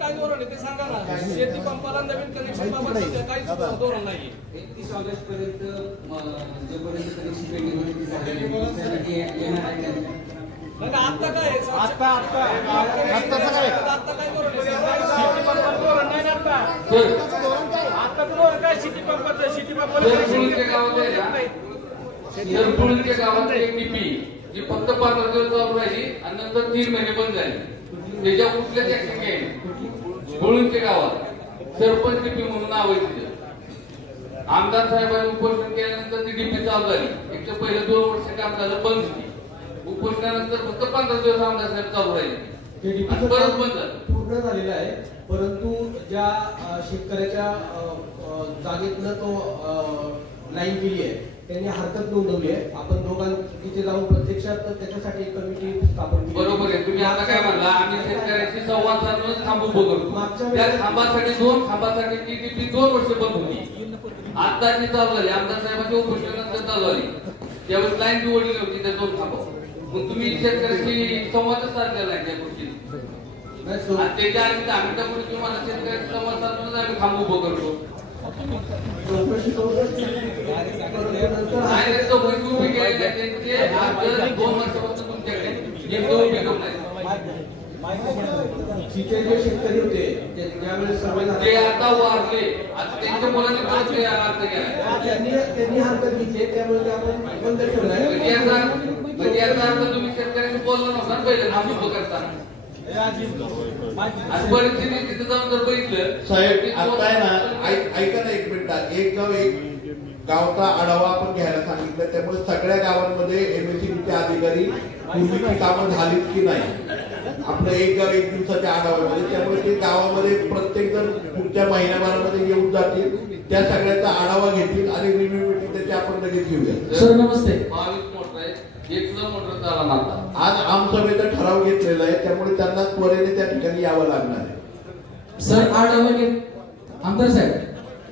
काय धोरण आहे ते सांगा ना. शेती पंपाला नवीन कनेक्शन बाबत काही धोरण नाही. 31 ऑगस्ट पर्यंत जोपर्यंत कनेक्शन पेंडिंग होते आता काय आता काय धोरण काय शेती पंपाचं शेती पंपाला गावात एक डीपी जी फक्त 15 दिवस चालू राहिली आणि नंतर 3 महिने बंद झाली. त्याच्या कुठल्याच ऍक्शन घ्यायला बुळूनच्या गावात सरपंच डीपी म्हणून नाव आहे तिथे. आमदार साहेबांनी उपोषण केल्यानंतर ती डीपी चालू झाली. एक तर पहिलं 2 वर्ष काम झालं बंद झाली. उपोषणानंतर फक्त 15 दिवस आमदार साहेब चालू राहिले परत बंद झालं. पूर्ण झालेला आहे, परंतु ज्या शेतकऱ्याच्या जागेतनं तो लाईन गेली आहे त्यांनी हरकत नोंदवली आहे. आपण दोघांनी तिथे जाऊन प्रत्यक्षात त्याच्यासाठी एक कमिटी स्थापन केली. बरोबर आहे. तुम्ही आता काय म्हणला, आम्ही शेतकऱ्यांशी संवाद साधूनच खांब उभं करतो. त्या खांबासाठी 2 खांबासाठी टीडीपी 2 वर्ष बंद होती. आता ती चालू झाली, आमदार साहेबांची उपोषणानंतर चालू झाली. त्यावेळेस लाईन निवडली होती त्या 2 खांबावर. मग तुम्ही शेतकऱ्यांशी संवादच साधलेला आहे त्या गोष्टी. त्याच्या आधी आम्ही त्यामुळे तुम्हाला शेतकऱ्यांशी संवाद साधूनच आम्ही खांब उभं करतो. चौकशी करून उभी केलेली आहे त्यांचे 2 वर्षापासून तुमच्याकडे तिथे जे शेतकरी होते त्यावेळेस ते आता वारले, आता त्यांच्या मुलांनी परत अर्ज केला, त्यांनी हरकत घेतली, त्यामुळे ते आपण बंद ठेवलाय. म्हणजे याचा अर्थ तुम्ही शेतकऱ्यांनी बोललं नव्हतं पहिलं खांब उभं करताना. परिस्थिती तिथे जाऊन जर बघितलं साहेब, आता आहे ना, ऐका ना 1 मिनिटात, एक गाव एक गावचा आढावा आपण घ्यायला सांगितलं. त्यामुळे सगळ्या गावांमध्ये एमएससीबीचे अधिकारी पूर्वीची कामं झालीत की नाही आपलं एक गाव 1 दिवसाच्या आढाव्यामध्ये. त्यामुळे ते गावामध्ये प्रत्येक जण पुढच्या महिन्याभरामध्ये येऊन जातील, त्या सगळ्याचा आढावा घेतील आणि रिव्ह्यू मिटिंग त्याची आपण लगेच घेऊया. सर नमस्ते. 22 मोटर आहे, 1 मोटर झाला ना. आज आमसभेचा ठराव घेतलेला आहे, त्यामुळे त्यांना त्वरेने त्या ठिकाणी यावं लागणार आहे. सर आमदार साहेब,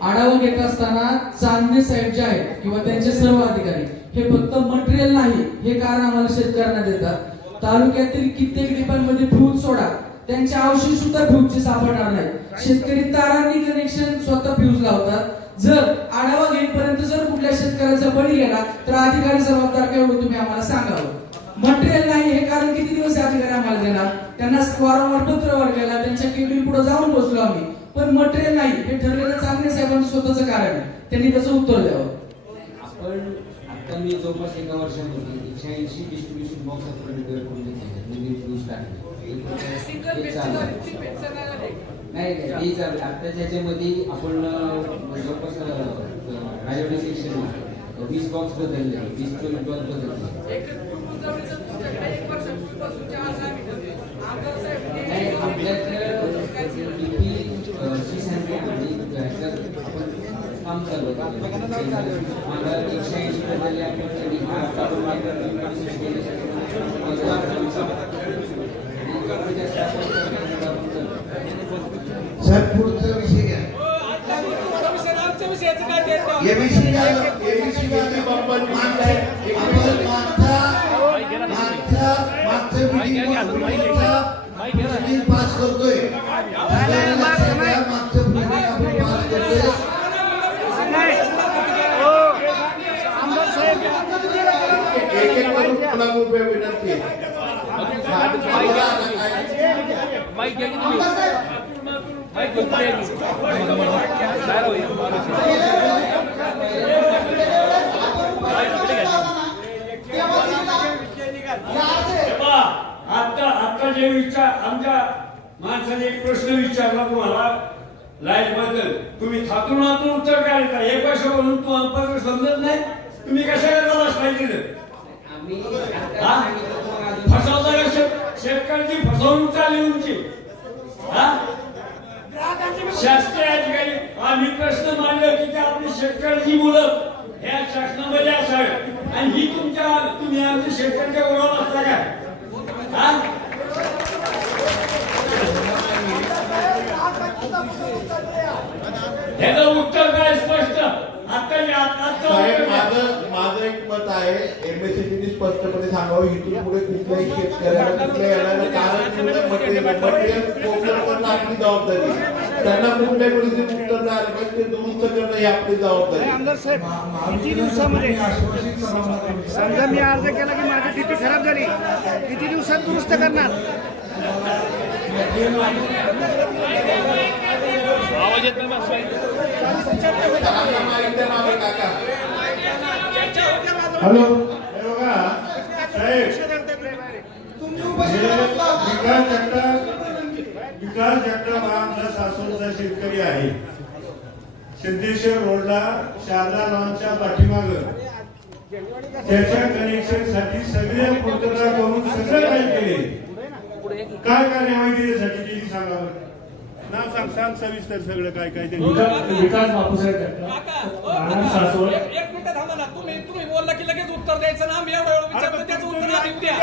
आढावा घेत असताना चांदणे साहेब जे आहेत किंवा त्यांचे सर्व अधिकारी हे फक्त मटेरियल नाही हे कारण आम्हाला शेतकऱ्यांना देतात. तालुक्यातील कित्येक डिपांमध्ये फ्यूज सोडा, त्यांच्या औषध सुद्धा फ्यूजचे सापडणार नाही. शेतकरी तारांनी कनेक्शन स्वतः फ्यूज लावतात. जर आढावा घेईपर्यंत जर कुठल्या शेतकऱ्याचा बळी गेला तर अधिकारी जबाबदार काय होईल तुम्ही आम्हाला सांगावं. मटेरियल नाही हे कारण किती दिवस अधिकारी आम्हाला देणार? त्यांना वारंवार पत्रव्यवहार केला, त्यांच्या केबिन पुढे जाऊन बसलो आम्ही, पण मटेरियल नाही हे ठरलेलं चांगले साहेबांचं स्वतःचं कारण आहे, त्यांनी त्याचं उत्तर द्यावं. आपण आता मी जवळपास 1 वर्षापूर्वी 180 डिस्ट्रीब्युशन बॉक्स नाही आता त्याच्यामध्ये आपण जवळपास राजवाडी सेक्शन 20 बॉक्स बदलले, 20 बॉक्स बदलले. काम चालू होतं. मला 180 बदलले सर पुढचा विषय घ्या. पास करतोय विनंती आता जे विचार आमच्या माणसाने एक प्रश्न विचारला तुम्हाला लाईट बद्दल, तुम्ही थातून उत्तर करायचा. 1 वर्षापासून तुम्हाला समजत नाही, तुम्ही कशाला त्याला पाहिजे? फसवता शेतकऱ्याची फसवणूक चालली तुमची. शासकीय अधिकारी आम्ही प्रश्न मांडले की आपली शेतकऱ्याची मुलं ह्या शासनामध्ये असावी आणि ही तुम्ही आमच्या शेतकऱ्याच्या बरोबर असता काय? ह्याचं उत्तर काय स्पष्ट? माझं एक मत आहे, एमएससीबीने स्पष्टपणे सांगावं इथून पुढे कुठल्याही शेतकऱ्याला कुठल्या येणाऱ्या कारण मटेरियल करणं आपली जबाबदारी. त्यांना कुठल्या गोष्टीचे उत्तर नाही आलं पाहिजे, ते दुरुस्त करणं ही आपली जबाबदारी. आमदार साहेब, किती दिवसामध्ये समजा मी अर्ज केला की माझी डीपी खराब झाली, किती दिवसात दुरुस्त करणार? आवाज येत नाही. हॅलो, बघा साहेब, विकास जगताप हा आमचा सासवडचा शेतकरी आहे. सिद्धेश्वर रोडला शारदा लॉनच्या पाठीमाग त्याच्या कनेक्शन साठी सगळ्या पूर्तता करून सगळं काही केले, काय कार्यवाही त्याच्यासाठी केली सांगा बरं. नाव सांग सविस्तर सगळं काय काय ते. विकास बापूसाहेब सासवड. एक मिनिट थांबा ना. तुम्ही बोलला की लगेच उत्तर द्यायचं ना. मी एवढं विचारलं त्याचं उत्तर आधी उद्या.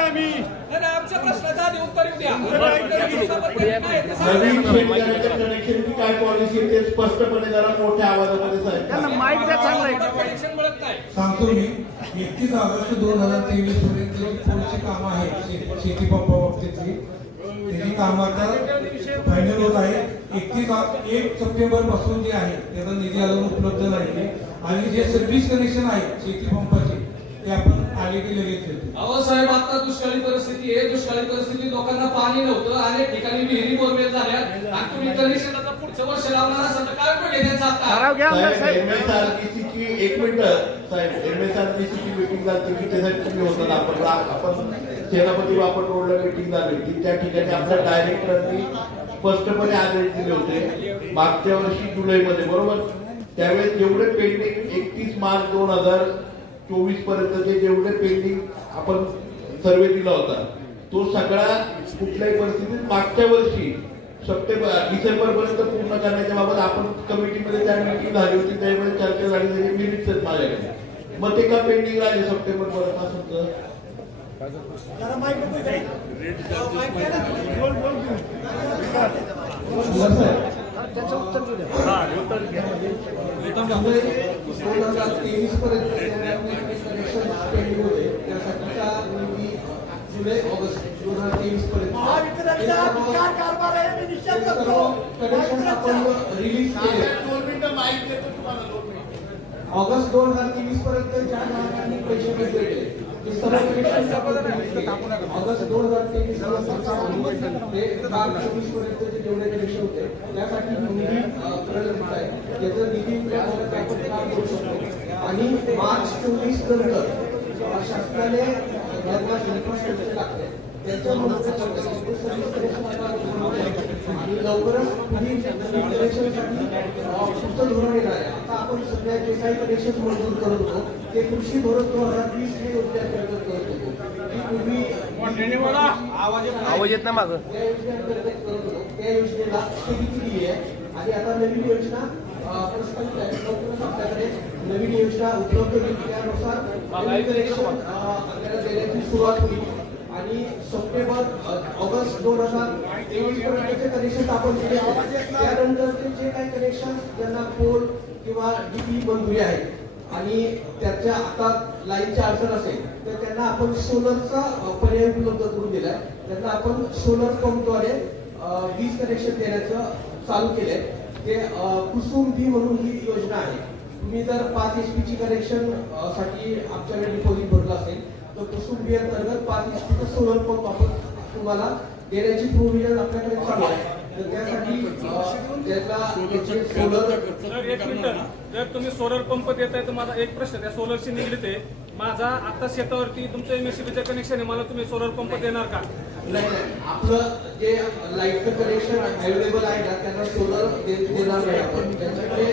आमच्या प्रश्नाचं आधी उत्तर येऊ द्या. नवीन शेतकऱ्याच्या कनेक्शनची काय पॉलिसी ते स्पष्टपणे जरा मोठ्या आवाजामध्ये सांगतो मी. 31 ऑगस्ट 2023 पर्यंत पुढची कामं आहेत शेती पंप बाबतीतली त्याची कामं आता फायनल होत आहे. 1 सप्टेंबर पासून जे आहे त्याचा निधी अजून उपलब्ध नाही आणि जे सर्व्हिस कनेक्शन आहे शेती पंपाचे ते आपण आले की लगेच देतो. अहो साहेब, आता दुष्काळी परिस्थिती आहे. दुष्काळी परिस्थिती लोकांना पाणी नव्हतं. अनेक ठिकाणी विहिरी बोरवेल झाल्या आणि तुम्ही कनेक्शनला पुढचं वर्ष लावणार असेल तर काय उपयोग आहे त्यांचा? एमएसआरडीसीची 1 मिनिट साहेब, एमएसआरडीसीची मीटिंग झाली की त्यासाठी तुम्ही होता. आपण सेनापती वापर रोडला मीटिंग झाली होती. त्या ठिकाणी आपल्या डायरेक्टरांनी स्पष्टपणे आदेश दिले होते मागच्या वर्षी जुलैमध्ये, बरोबर. त्यावेळेस जेवढे पेंडिंग 31 मार्च 2024 पर्यंतचे जेवढे पेंडिंग आपण सर्वे दिला होता तो सगळा कुठल्याही परिस्थितीत मागच्या वर्षी डिसेंबर पर्यंत पूर्ण करण्याच्या बाबत आपण कमिटीमध्ये त्या मीटिंग झाली होती. त्यावेळेस चर्चा झाली. त्याचे मिनिट्स आहेत माझ्याकडे. मग ते का पेंडिंग राहिले सप्टेंबर पर्यंत असं? त्याचं उत्तर देऊ द्या. 2023 पर्यंत कनेक्शन पेंडिंग होते त्यासाठीचा निधी जुलै ऑगस्ट 2023 पर्यंत कनेक्शन आपण रिलीज केले. ऑगस्ट 2023 पर्यंत ज्या ग्राहकांनी पैसे भेटले ते सर्व कनेक्शन ऑगस्ट 2023 ते मार्च 24 पर्यंतचे जेवढे कनेक्शन होते त्यासाठी निधी प्रलंबित आहे. त्याचा निधी मिळाल्यानंतर आपण काम करू शकतो आणि मार्च 24 नंतर शासनाने ज्यांना इन्फ्रास्ट्रक्चर लागते त्यांच्यामुळे आणि लवकरच पुढील कनेक्शनसाठी पुढचं धोरण येणार आहे. आता आपण सध्या जे काही कनेक्शन मंजूर करत होतो ते कृषी धोरण 2020 हे योजनेअंतर्गत करत होतो. पूर्वी आवाज येत नाही मागं. त्या योजनेअंतर्गत करत होतो त्या योजनेला स्थगिती दिली आहे आणि आता नवीन योजना प्रस्तावित आहे. लवकरच आपल्याकडे नवीन योजना उपलब्ध होईल. त्यानुसार कनेक्शन आपल्याला देण्याची सुरुवात होईल आणि सप्टेंबर ऑगस्ट 2023 पर्यंतचे कनेक्शन आपण दिले. त्यानंतरचे जे काही कनेक्शन ज्यांना पोल किंवा डीपी मंजुरी आहे आणि त्याच्या आता लाईनची अडचण असेल तर त्यांना आपण सोलरचा पर्याय उपलब्ध करून दिलाय. त्यांना आपण सोलर पंपद्वारे वीज कनेक्शन देण्याचं चालू केलंय. ते कुसुम भी म्हणून ही योजना आहे. तुम्ही जर 5 HP ची कनेक्शन साठी आमच्याकडे डिपॉझिट भरलं असेल तर कुसुम भी अंतर्गत 5 HP चा सोलर पंप आपण तुम्हाला देण्याची प्रोव्हिजन आपल्याकडे चालू आहे. तर त्यासाठी जर तुम्ही सोलर पंप देताय तर माझा एक प्रश्न त्या सोलरशी निगडीत आहे. माझा आता शेतावरती तुमचं एमएससीबीचं कनेक्शन आहे, मला तुम्ही सोलर पंप देणार का? नाही, आपलं जे लाईटचं कनेक्शन अवेलेबल आहे ना त्यांना सोलर देणार नाही आपण. त्यांच्याकडे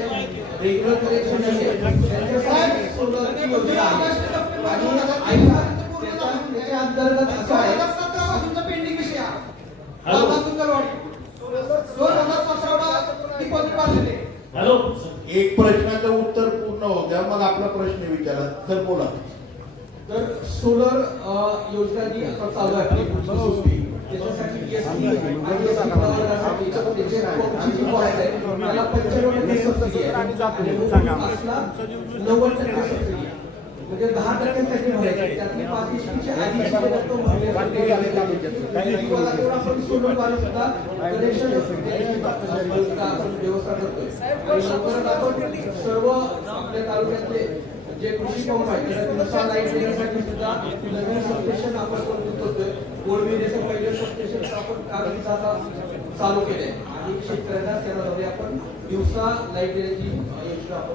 रेग्युलर कनेक्शन आहे त्यांच्यासाठी सोलरची योजना आहे आणि त्याच्या अंतर्गत असं आहे पेंडिंग विषय हॅलो, एक प्रश्नाचं उत्तर पूर्ण होऊ द्या मग आपला प्रश्न विचारा. सर बोला. तर सोलर योजना जी आता चालू आहे आपली त्याच्यासाठी ESP आणि ESP प्रवर्गासाठी त्याचे पंपची जी कॉस्ट आहे त्याला 95% सबसिडी आहे आणि 90% सबसिडी आहे. म्हणजे 10% त्याची भरायची. त्यातली 5 HP ची आधीची रक्कम भरण्यासाठी आपण सोलर द्वारे सुद्धा कनेक्शन आपण व्यवस्था करतोय. आणि लवकरच आपण सर्व आपल्या तालुक्यातले जे कृषी पंप आहेत त्याला लाईट देण्यासाठी सुद्धा नवीन सबस्टेशन आपण करतोय. गोडविरेचं पहिलं सबस्टेशन आपण कागदीचं आता चालू केलंय आणि शेतकऱ्यांना त्यामध्ये आपण दिवसा लाईट देण्याची योजना आपण.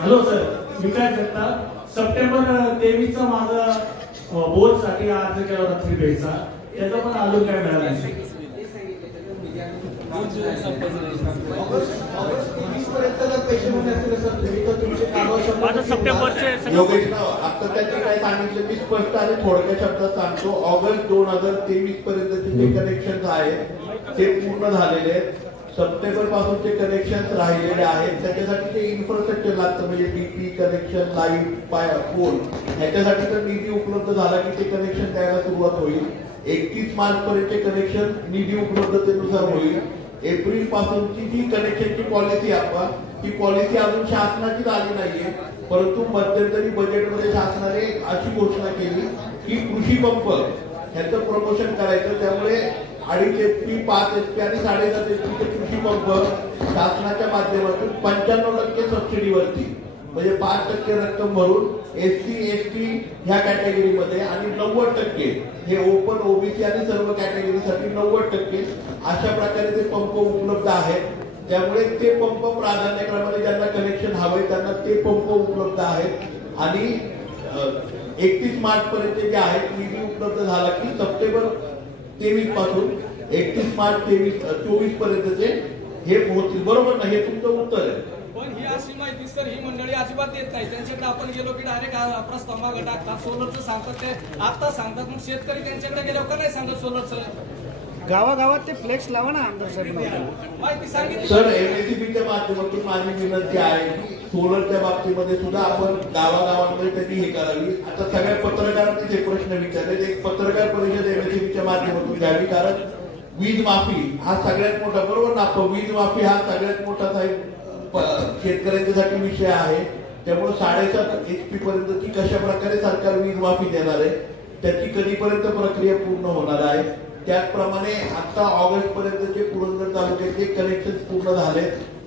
हॅलो सर, मी काय करता सप्टेंबर 23 चा माझा बोर्ड साठी अर्ज केला होता 3 बेडचा, त्याचा पण अजून काय मिळाला नाही. योगेश आता त्याचे काय सांगितलं मी स्पष्ट आणि थोडक्या शब्दात सांगतो. ऑगस्ट 2023 पर्यंतचे जे कनेक्शन आहेत ते पूर्ण झालेले आहेत. सप्टेंबर पासूनचे कनेक्शन राहिलेले आहेत. त्याच्यासाठी ते इन्फ्रास्ट्रक्चर लागतं म्हणजे डीपी कनेक्शन, लाईट, पोल, ह्याच्यासाठी तर निधी उपलब्ध झाला की ते कनेक्शन द्यायला सुरुवात होईल. 31 मार्च पर्यंतचे कनेक्शन निधी उपलब्धतेनुसार होईल. एप्रिल पासूनची जी कनेक्शनची पॉलिसी आपण ती पॉलिसी अजून शासनाचीच आली नाहीये, परंतु मध्यंतरी बजेटमध्ये शासनाने अशी घोषणा केली की कृषी पंप ह्याचं प्रमोशन करायचं. त्यामुळे 2.5 HP, 5 HP आणि 7.5 HP कृषी पंप शासनाच्या माध्यमातून 95% सबसिडीवरती म्हणजे 5% रक्कम भरून SC, ST ह्या कॅटेगरीमध्ये आणि 90% हे ओपन, ओबीसी आणि सर्व कॅटेगरीसाठी 90% अशा प्रकारे ते पंप उपलब्ध आहेत. त्यामुळे ते पंप प्राधान्यक्रमाने ज्यांना कनेक्शन हवंय त्यांना ते पंप उपलब्ध आहेत. आणि 31 मार्च पर्यंत जे आहेत निधी उपलब्ध झाला की सप्टेंबर 23 पासून 31 मार्च 24 पर्यंतचे हे होतील. बरोबर ना? हे तुमचं उत्तर आहे. पण ही अशी माहिती सर ही मंडळी अजिबात देत नाही. त्यांच्याकडे आपण गेलो की डायरेक्ट प्रस्ताव मागे टाकतात. सोलरचं सांगतात ते आता सांगतात, मग शेतकरी त्यांच्याकडे गेल्यावर का नाही सांगत सोलरचं? गावागावात ते फ्लेक्स लावा ना आमदार साहेब. माहिती सांगितली सर. एमएससीबीच्या माध्यमातून माझी विनंती आहे की सोलरच्या बाबतीमध्ये सुद्धा आपण गावागावांमध्ये त्यांनी हे करावी. आता सगळ्या पत्रकारांनी जे प्रश्न विचारले एक पत्रकार परिषद एमएससीबीच्या माध्यमातून घ्यावी. कारण वीज माफी हा सगळ्यात मोठा, बरोबर ना? वीज माफी हा सगळ्यात मोठा साहेब शेतकऱ्यांच्यासाठी विषय आहे. त्यामुळे 7.5 HP पर्यंतची कशा प्रकारे सरकार वीज माफी देणार आहे, त्याची कधीपर्यंत प्रक्रिया पूर्ण होणार आहे. त्याचप्रमाणे आता ऑगस्ट पर्यंतचे पुरंदर तालुक्याचे कनेक्शन पूर्ण झाले.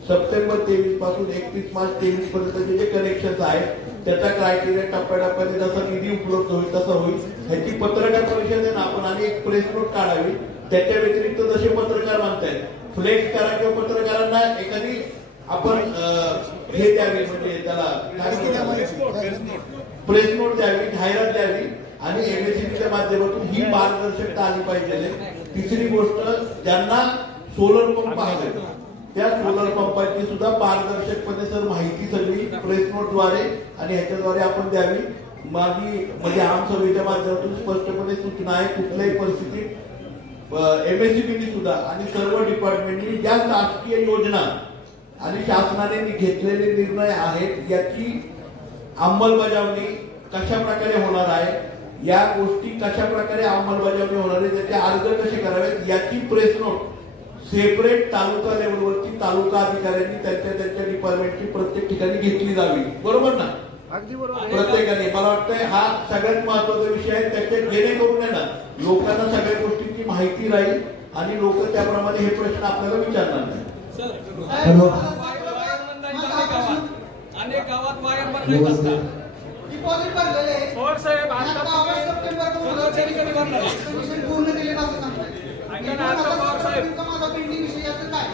सप्टेंबर 23 पासून 31 मार्च 23 पर्यंतचे जे कनेक्शन आहेत त्याचा क्रायटेरिया टप्प्याटप्प्याने जसा निधी उपलब्ध होईल तसा होईल. ह्याची पत्रकार परिषद आहे ना आपण आणि एक प्रेस नोट काढावी. त्याच्या व्यतिरिक्त जसे पत्रकार म्हणतायत फ्लेक्स करा किंवा पत्रकारांना एखादी आपण हे द्यावी म्हणजे त्याला प्रेस नोट द्यावी, जाहिरात द्यावी आणि एमएससीबीच्या माध्यमातून ही पारदर्शकता आली पाहिजे. तिसरी गोष्ट ज्यांना सोलर पंप आहे त्या सोलर पंपाची सुद्धा पारदर्शकपणे सर माहिती सगळी प्रेस नोटद्वारे आणि ह्याच्याद्वारे आपण द्यावी. माझी म्हणजे आमसभेच्या माध्यमातून स्पष्टपणे सूचना आहे कुठल्याही परिस्थितीत एमएससीबीने सुद्धा आणि सर्व डिपार्टमेंटनी ज्या शासकीय योजना आणि शासनाने घेतलेले निर्णय आहेत याची अंमलबजावणी कशा प्रकारे होणार आहे, या गोष्टी कशा प्रकारे अंमलबजावणी होणार आहे, त्याचे अर्ज कसे करावेत याची प्रेस नोट सेपरेट तालुका लेवलवरती तालुका अधिकाऱ्यांनी त्यांच्या डिपार्टमेंटची प्रत्येक ठिकाणी घेतली जावी. बरोबर ना? अगदी बरोबर. प्रत्येकाने मला वाटतंय हा सगळ्यात महत्वाचा विषय आहे. त्याच्यात जेणेकरून आहे ना लोकांना सगळ्या गोष्टींची माहिती राहील आणि लोक त्याप्रमाणे हे प्रश्न आपल्याला विचारणार नाही. अनेक गावात वायर बनले असतात. डिपॉझिट भरलेले आहे. पवार साहेब आता सप्टेंबर पूर्ण केले असं सांगतात. माझा पेंडिंग विषयाचं काय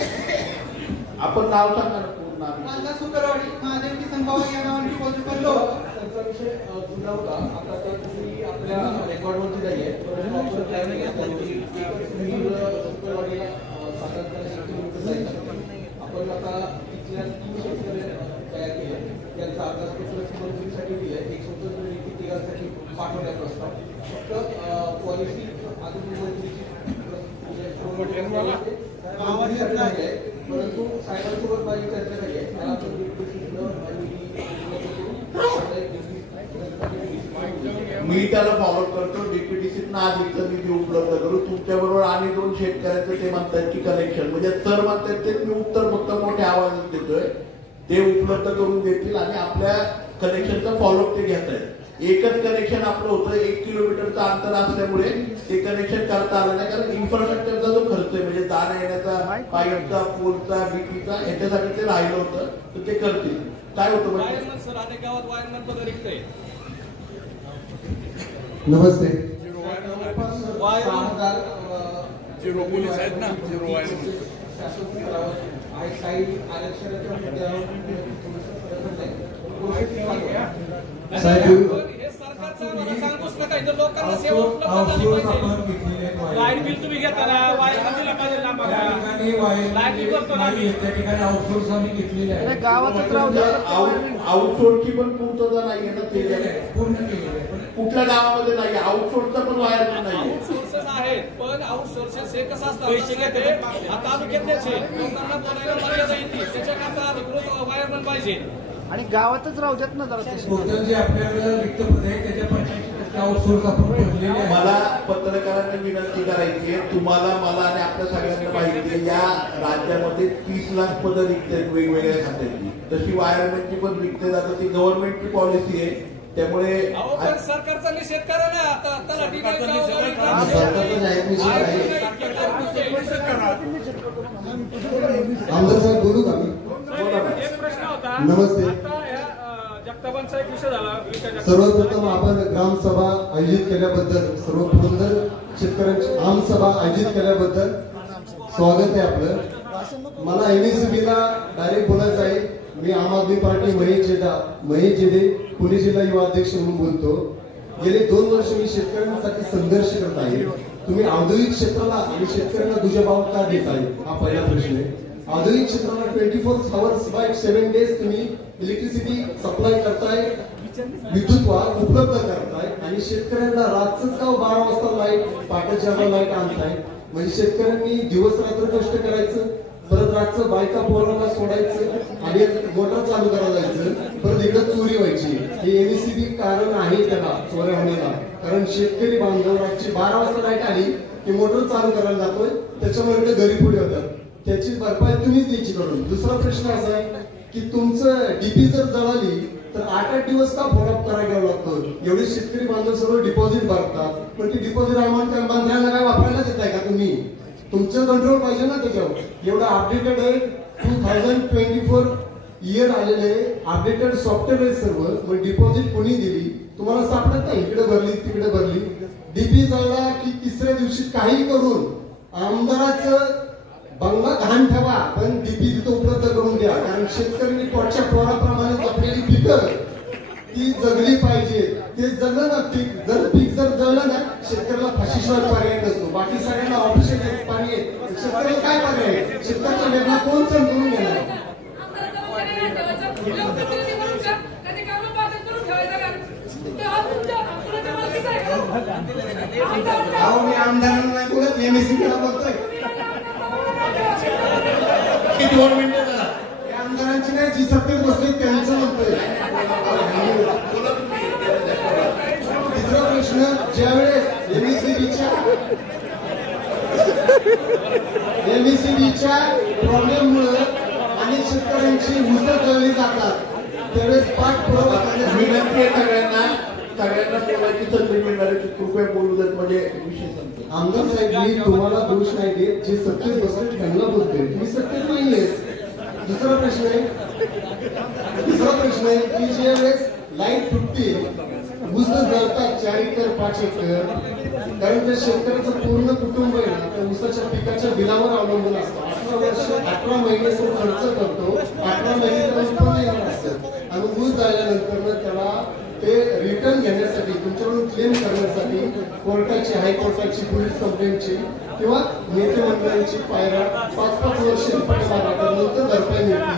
आपण नाव सांगा ना पूर्ण. माझा सुकरवाडी महादेवची संभावना या नावाने डिपॉझिट भरलो. त्यांचा विषय जुना होता. आता तर तुम्ही आपल्या रेकॉर्डवरती नाहीये परंतु आपण काय नाही सुकरवाडीला आपण आता तिथल्या 3 शेतकरी तयार केले. त्यांचा अभ्यासपत्र मंजुरीसाठी दिले. एक स्वतंत्र नीती तिघांसाठी पाठवण्याचा प्रस्ताव. फक्त पॉलिसी अजून मंजुरीची परंतु साहेबांसोबत माझी चर्चा झाली आहे. त्याला मी त्याला फॉलो करतो. डीपीडीसीतनं आज इथं निधी उपलब्ध करू. तुमच्या बरोबर आणि 2 शेतकऱ्यांचं ते म्हणतात की कनेक्शन म्हणजे सर म्हणतात ते मी उत्तर फक्त मोठ्या आवाजात देतोय. ते उपलब्ध करून देतील आणि आपल्या कनेक्शनचा फॉलोअप ते घेत आहेत. एकच कनेक्शन आपलं होतं. 1 किलोमीटरचं अंतर असल्यामुळे ते कनेक्शन करता आलं नाही. कारण इन्फ्रास्ट्रक्चरचा जो खर्च आहे म्हणजे जाण्या येण्याचा, पाईपचा, पोलचा, डीपीचा ह्याच्यासाठी ते राहिलं होतं तर ते करतील. काय होतं वायरमन सर अनेक गावात वायरमन पद रिक्त आहे. नमस्ते. झिरो पोलीस आहेत ना, झिरो वायरमन काही आरक्षणाच्या मुद्द्यावर सांगूच नका इथं लोकांना सेवा उपलब्ध झाली पाहिजे. लाईट बिल तुम्ही घेता ना वायरमन दिला पाहिजे ना बघा. लाईट बिल करतो ना आम्ही. त्या ठिकाणी आउटसोर्स आम्ही घेतलेले आहे. गावातच राहू आउटसोर्सची पण पूर्तता नाहीये ना ते पूर्ण केलेली आहे. कुठल्या गावामध्ये नाही, आउटसोर्सचा पण वायरमॅन नाही. आउटसोर्सेस आहेत, पण आउटसोर्सेस हे कसं असतं पैसे घेते तालुक्यातलेच लोकांना बोलायला मर्यादा येते, त्याच्याकरता अधिकृत वायरमॅन पाहिजे आणि गावातच राहू देत ना जरा. टोटल जे आपल्याकडे रिक्त पद आहे त्याच्या 85% आउटसोर्स आपण भरलेले आहे. मला पत्रकारांना विनंती करायची आहे, तुम्हाला मला आणि आपल्या सगळ्यांना माहिती आहे या राज्यामध्ये 30 लाख पदं रिक्त आहेत वेगवेगळ्या खात्याची. तशी वायरमॅनची पण रिक्त जातात, ती गव्हर्नमेंटची पॉलिसी आहे. त्यामुळे सरकारचा निषेध करा ना. आता आमदार साहेब बोलू का मी? एक प्रश्न होता. नमस्ते. जगतापांचा एक विषय झाला. सर्वप्रथम आपण ग्रामसभा आयोजित केल्याबद्दल, सर्व पुरंदर शेतकऱ्यांची आमसभा आयोजित केल्याबद्दल स्वागत आहे आपलं. मला एमएससीबीला डायरेक्ट बोलायचं आहे. मी आम आदमी पार्टी महेश जेदे पुणे जिल्हा युवा अध्यक्ष म्हणून बोलतो. गेले 2 वर्ष मी शेतकऱ्यांसाठी संघर्ष करत आहे. तुम्ही औद्योगिक क्षेत्राला आणि शेतकऱ्यांना दुजाभाव का देत आहे, हा पहिला प्रश्न आहे. औद्योगिक क्षेत्राला 24 hours by 7 days तुम्ही इलेक्ट्रिसिटी सप्लाय करताय, विद्युत उपलब्ध करताय आणि शेतकऱ्यांना रातच का 12 वाजता लाईट, पहाटेच्या लाईट आणताय. म्हणजे शेतकऱ्यांनी दिवस रात्र कष्ट करायचं, परत रातचं बायका पोरांना सोडायचं आणि मोटर चालू करायला जायचं, परत इकडे चोरी व्हायची. हे एमएससीबी कारण आहे त्याला चोऱ्या होण्याला. कारण शेतकरी बांधव रातची 12 वाजता लाईट आली की मोटर चालू करायला जातोय, त्याच्यामुळे इकडे घरी पुढे होतात. त्याची भरपाई तुम्हीच द्यायची करून. दुसरा प्रश्न असा आहे की तुमचं डीपी जर जळाली तर 8-8 दिवस का फॉलोअप करायला लागतं. एवढे शेतकरी बांधव सर्व डिपॉझिट भरतात, पण ते डिपॉझिट मंत्र्यांना काय वापरायला देताय का तुम्ही? तुमचं कंट्रोल पाहिजे ना त्याच्यावर. एवढं अपडेटेड आहे. 2024 इयर आलेले अपडेटेड सॉफ्टवेअर आहे सर्व. मग डिपॉझिट कोणी दिली तुम्हाला सापडत नाही, इकडे भरली तिकडे भरली. डीपी जळला की तिसऱ्या दिवशी काही करून आमदाराचं बंगला घाण ठेवा, पण डीपी तिथं उपलब्ध करून द्या. कारण शेतकऱ्यांनी पोटच्या पोराप्रमाणे जपलेली पिकं ती जगली पाहिजे. ते जगलं ना पीक, जर पीक जर जळलं ना शेतकऱ्याला फाशीशिवाय पर्याय नसतो. बाकी सगळ्यांना ऑप्शन पर्याय, शेतकऱ्याला काय पर्याय? शेतकऱ्याचा वेगळा कोण समजून घेणार? मी आमदारांना नाही बोलत, एमएससीबीला बोलतोय. 2 मिनिटं जरा. आमदारांची नाही, जी सत्तेत बसले त्यांचं म्हणतोय. तिसरा प्रश्न, ज्यावेळेस एमएससीबीच्या प्रॉब्लेममुळे अनेक शेतकऱ्यांची मुसळ जळली जातात, त्यावेळेस पाठपुरावा सगळ्यांना बोलायची संधी मिळणारी कृपया बोलू देत, म्हणजे विषय संपतो. आमदार साहेब, मी तुम्हाला दोष नाही देत, जे सत्तेत बसले त्यांना बोलतोय, मी सत्तेत नाहीये. तिसरा प्रश्न आहे की ज्या वेळेस लाईट तुटते, ऊस जळतात 4 एकर 5 एकर, कारण त्या शेतकऱ्याचं पूर्ण कुटुंब आहे ना त्या ऊसाच्या पिकाच्या बिलावर अवलंबून असतं. 18 महिने खर्च करतो, 18 महिने उत्पन्न येणार असतं आणि ऊस झाल्यानंतर त्याला ते रिटर्न घेण्यासाठी, तुमच्याकडून क्लेम करण्यासाठी कोर्टाची, हायकोर्टाची, पोलीस कंप्लेंटची किंवा नेते मंडळांची पायऱ्या 5-5 वर्ष नंतर भरपाई मिळते.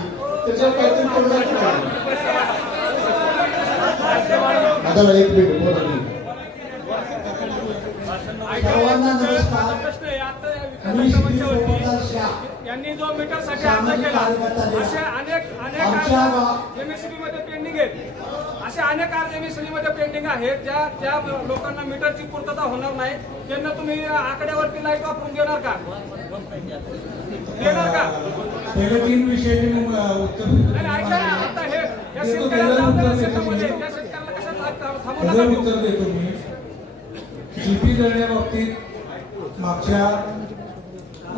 त्याच्यावर काहीतरी तोडगा आता 1 मिनिट बोला. सर्वांना नमस्कार. मी श्री सोमनाथ शाह यांनी जो मीटरसाठी अर्ज केला, असे अनेक एमएससीबी मध्ये पेंडिंग आहेत. असे अनेक अर्ज एमएससीबी मध्ये पेंडिंग आहेत ज्या लोकांना मीटरची पूर्तता होणार नाही, त्यांना तुम्ही आकड्यावरती लाईट वापरून देणार का? पहिले 3 विषयाचे उत्तर आता हे या शेतकऱ्याला उत्तर देतो मी. डीपी जळण्याबाबतीत मागच्या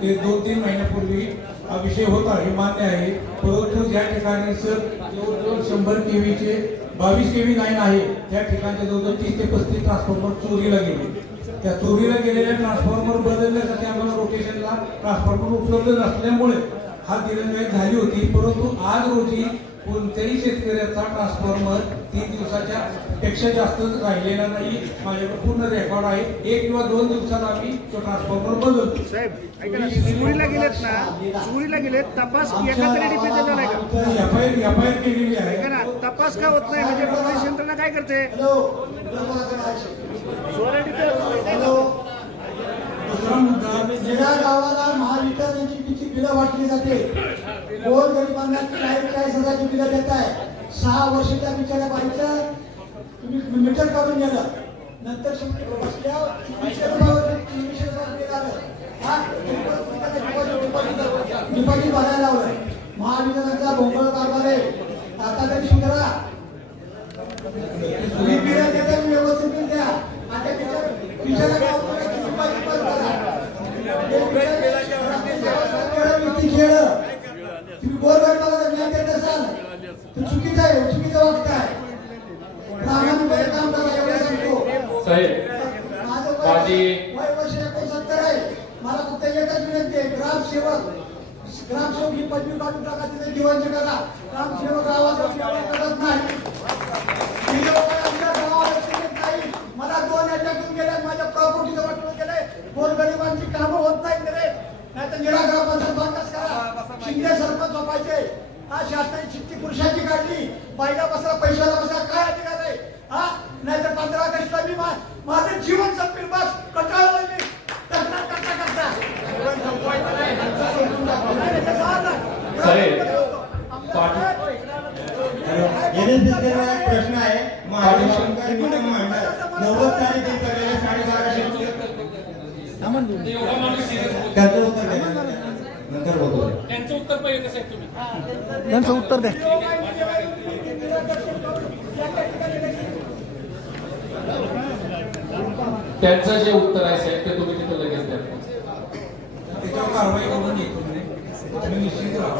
1-2-3 महिन्यापूर्वी हा विषय होता, हे मान्य आहे. परंतु ज्या ठिकाणी सर जवळजवळ 100 केव्हीचे 22 केव्ही लाईन आहे, त्या ठिकाणी जवळजवळ 30 ते 35 ट्रान्सफॉर्मर चोरीला गेले. त्या चोरीला गेलेल्या ट्रान्सफॉर्मर बदलण्यासाठी आम्हाला रोटेशनला ट्रान्सफॉर्मर उपलब्ध नसल्यामुळे हा दिरंगाई झाली होती. परंतु आज रोजी कोणत्याही शेतकऱ्याचा ट्रान्सफॉर्मर 3 दिवसाच्या पेक्षा जास्त राहिलेला नाही. माझ्याकडे पूर्ण रेकॉर्ड आहे. 1 किंवा 2 दिवसात आम्ही तो ट्रान्सफॉर्मर बदलतो. साहेब ऐका ना, चोरीला गेलेत तपास एका तरी डीपी झाला नाही का? एफआयआर केलेली आहे. ऐका ना, तपास का होत नाही? म्हणजे पोलीस यंत्रणा काय करते? दुसरा मुद्दा, ज्या गावाला महावितरणची किती बिलं वाटली जाते, गोर गरिबांना 40,000ची बिलं देत आहे. 6 वर्ष त्या बिचाऱ्या बाईचं तुम्ही मीटर काढून गेलं, नंतर डिपॉझिट भरायला लावलं. महावितरणचा भोंगळ कारभार आहे. आता तरी सुधारा, तुम्ही बिलं देता व्यवस्थित बिल द्या. आता बिचारा गावामध्ये खेळ तुम्ही गोरगरिबाला न्याय देत असाल तर चुकीचं आहे, चुकीचं वागताय. प्रामाणिकपणे काम करा एवढं सांगतो. माझं वय वर्ष 69 आहे. मला फक्त एकच विनंती आहे, ग्रामसेवक ही पदवी काढून टाका, तिथे जीवनचे करा. ग्रामसेवक गावाचा सेवा करत नाही. आमच्या गावाला नाही. मला 2 याच्यातून गेल्या, माझ्या प्रॉपर्टीचं वाटून गेलंय. गोरगरिबांची कामं होत नाही रे. नाही तर निराग्रहाचा बंदच करा. शिंदे सरपंच झोपायचे. हा शासनाने शिट्टी पुरुषांची काढली, बाईला बसला, पैशाला बसला, काय अधिकार आहे? हा नाही तर 15 ऑगस्टला मी माझं जीवन संपेल. बस कंटाळलोय मी करता करता करता. प्रश्न आहे, 90 तारीख त्याचं उत्तर द्या, नंतर बोलतो. त्यांचं उत्तर पाहिजे कसं आहे तुम्ही त्यांचं उत्तर द्या. त्यांचं जे उत्तर आहे साहेब ते तुम्ही तिथं लगेच द्या. त्याच्यावर कारवाई करून घेतो तुम्ही निश्चित राहा.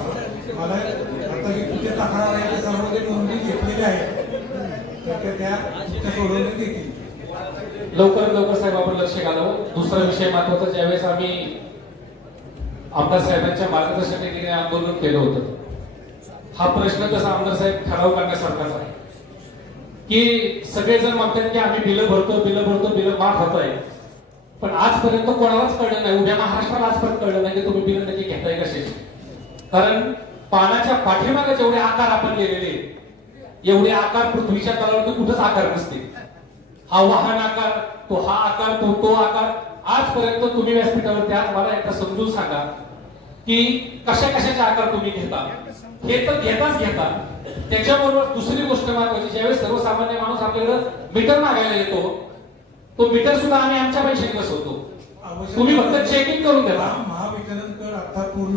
मला आता जी तुझे तक्रार आहे ते सर्व जे नोंदी घेतलेली आहे त्या सोडवण्यात येतील. लवकरात लवकर साहेब आपण लक्ष घालावं. दुसरा विषय महत्वाचा, ज्यावेळेस आम्ही आमदार साहेबांच्या मार्गदर्शनाखाली आंदोलन केलं होतं, हा प्रश्न तसा आमदार साहेब ठराव करण्यासारखाच आहे की सगळेजण म्हणतात की आम्ही बिलं भरतो माफ होत आहे, पण आजपर्यंत कोणालाच कळलं नाही, उद्या महाराष्ट्राला आजपर्यंत कळलं नाही की तुम्ही बिलं नक्की घेताय कशाची. कारण पानाच्या पाठीमागे जेवढे आकार आपण लिहिलेले, एवढे आकार पृथ्वीच्या तलावरती कुठंच आकार नसते. हा वाहन आकार, तो हा आकार, तो आकार. आजपर्यंत तुम्ही व्यासपीठावरती आज मला एकदा समजून सांगा की कशाचे आकार तुम्ही घेता. हे तर घेता. त्याच्याबरोबर दुसरी गोष्ट महत्वाची, ज्यावेळेस सर्वसामान्य माणूस आपल्याकडे मीटर मागायला येतो, तो मीटर सुद्धा आम्ही आमच्या पैशाने बसवतो. तुम्ही फक्त चेकिंग करून द्या. महावितरणकडे आता पूर्ण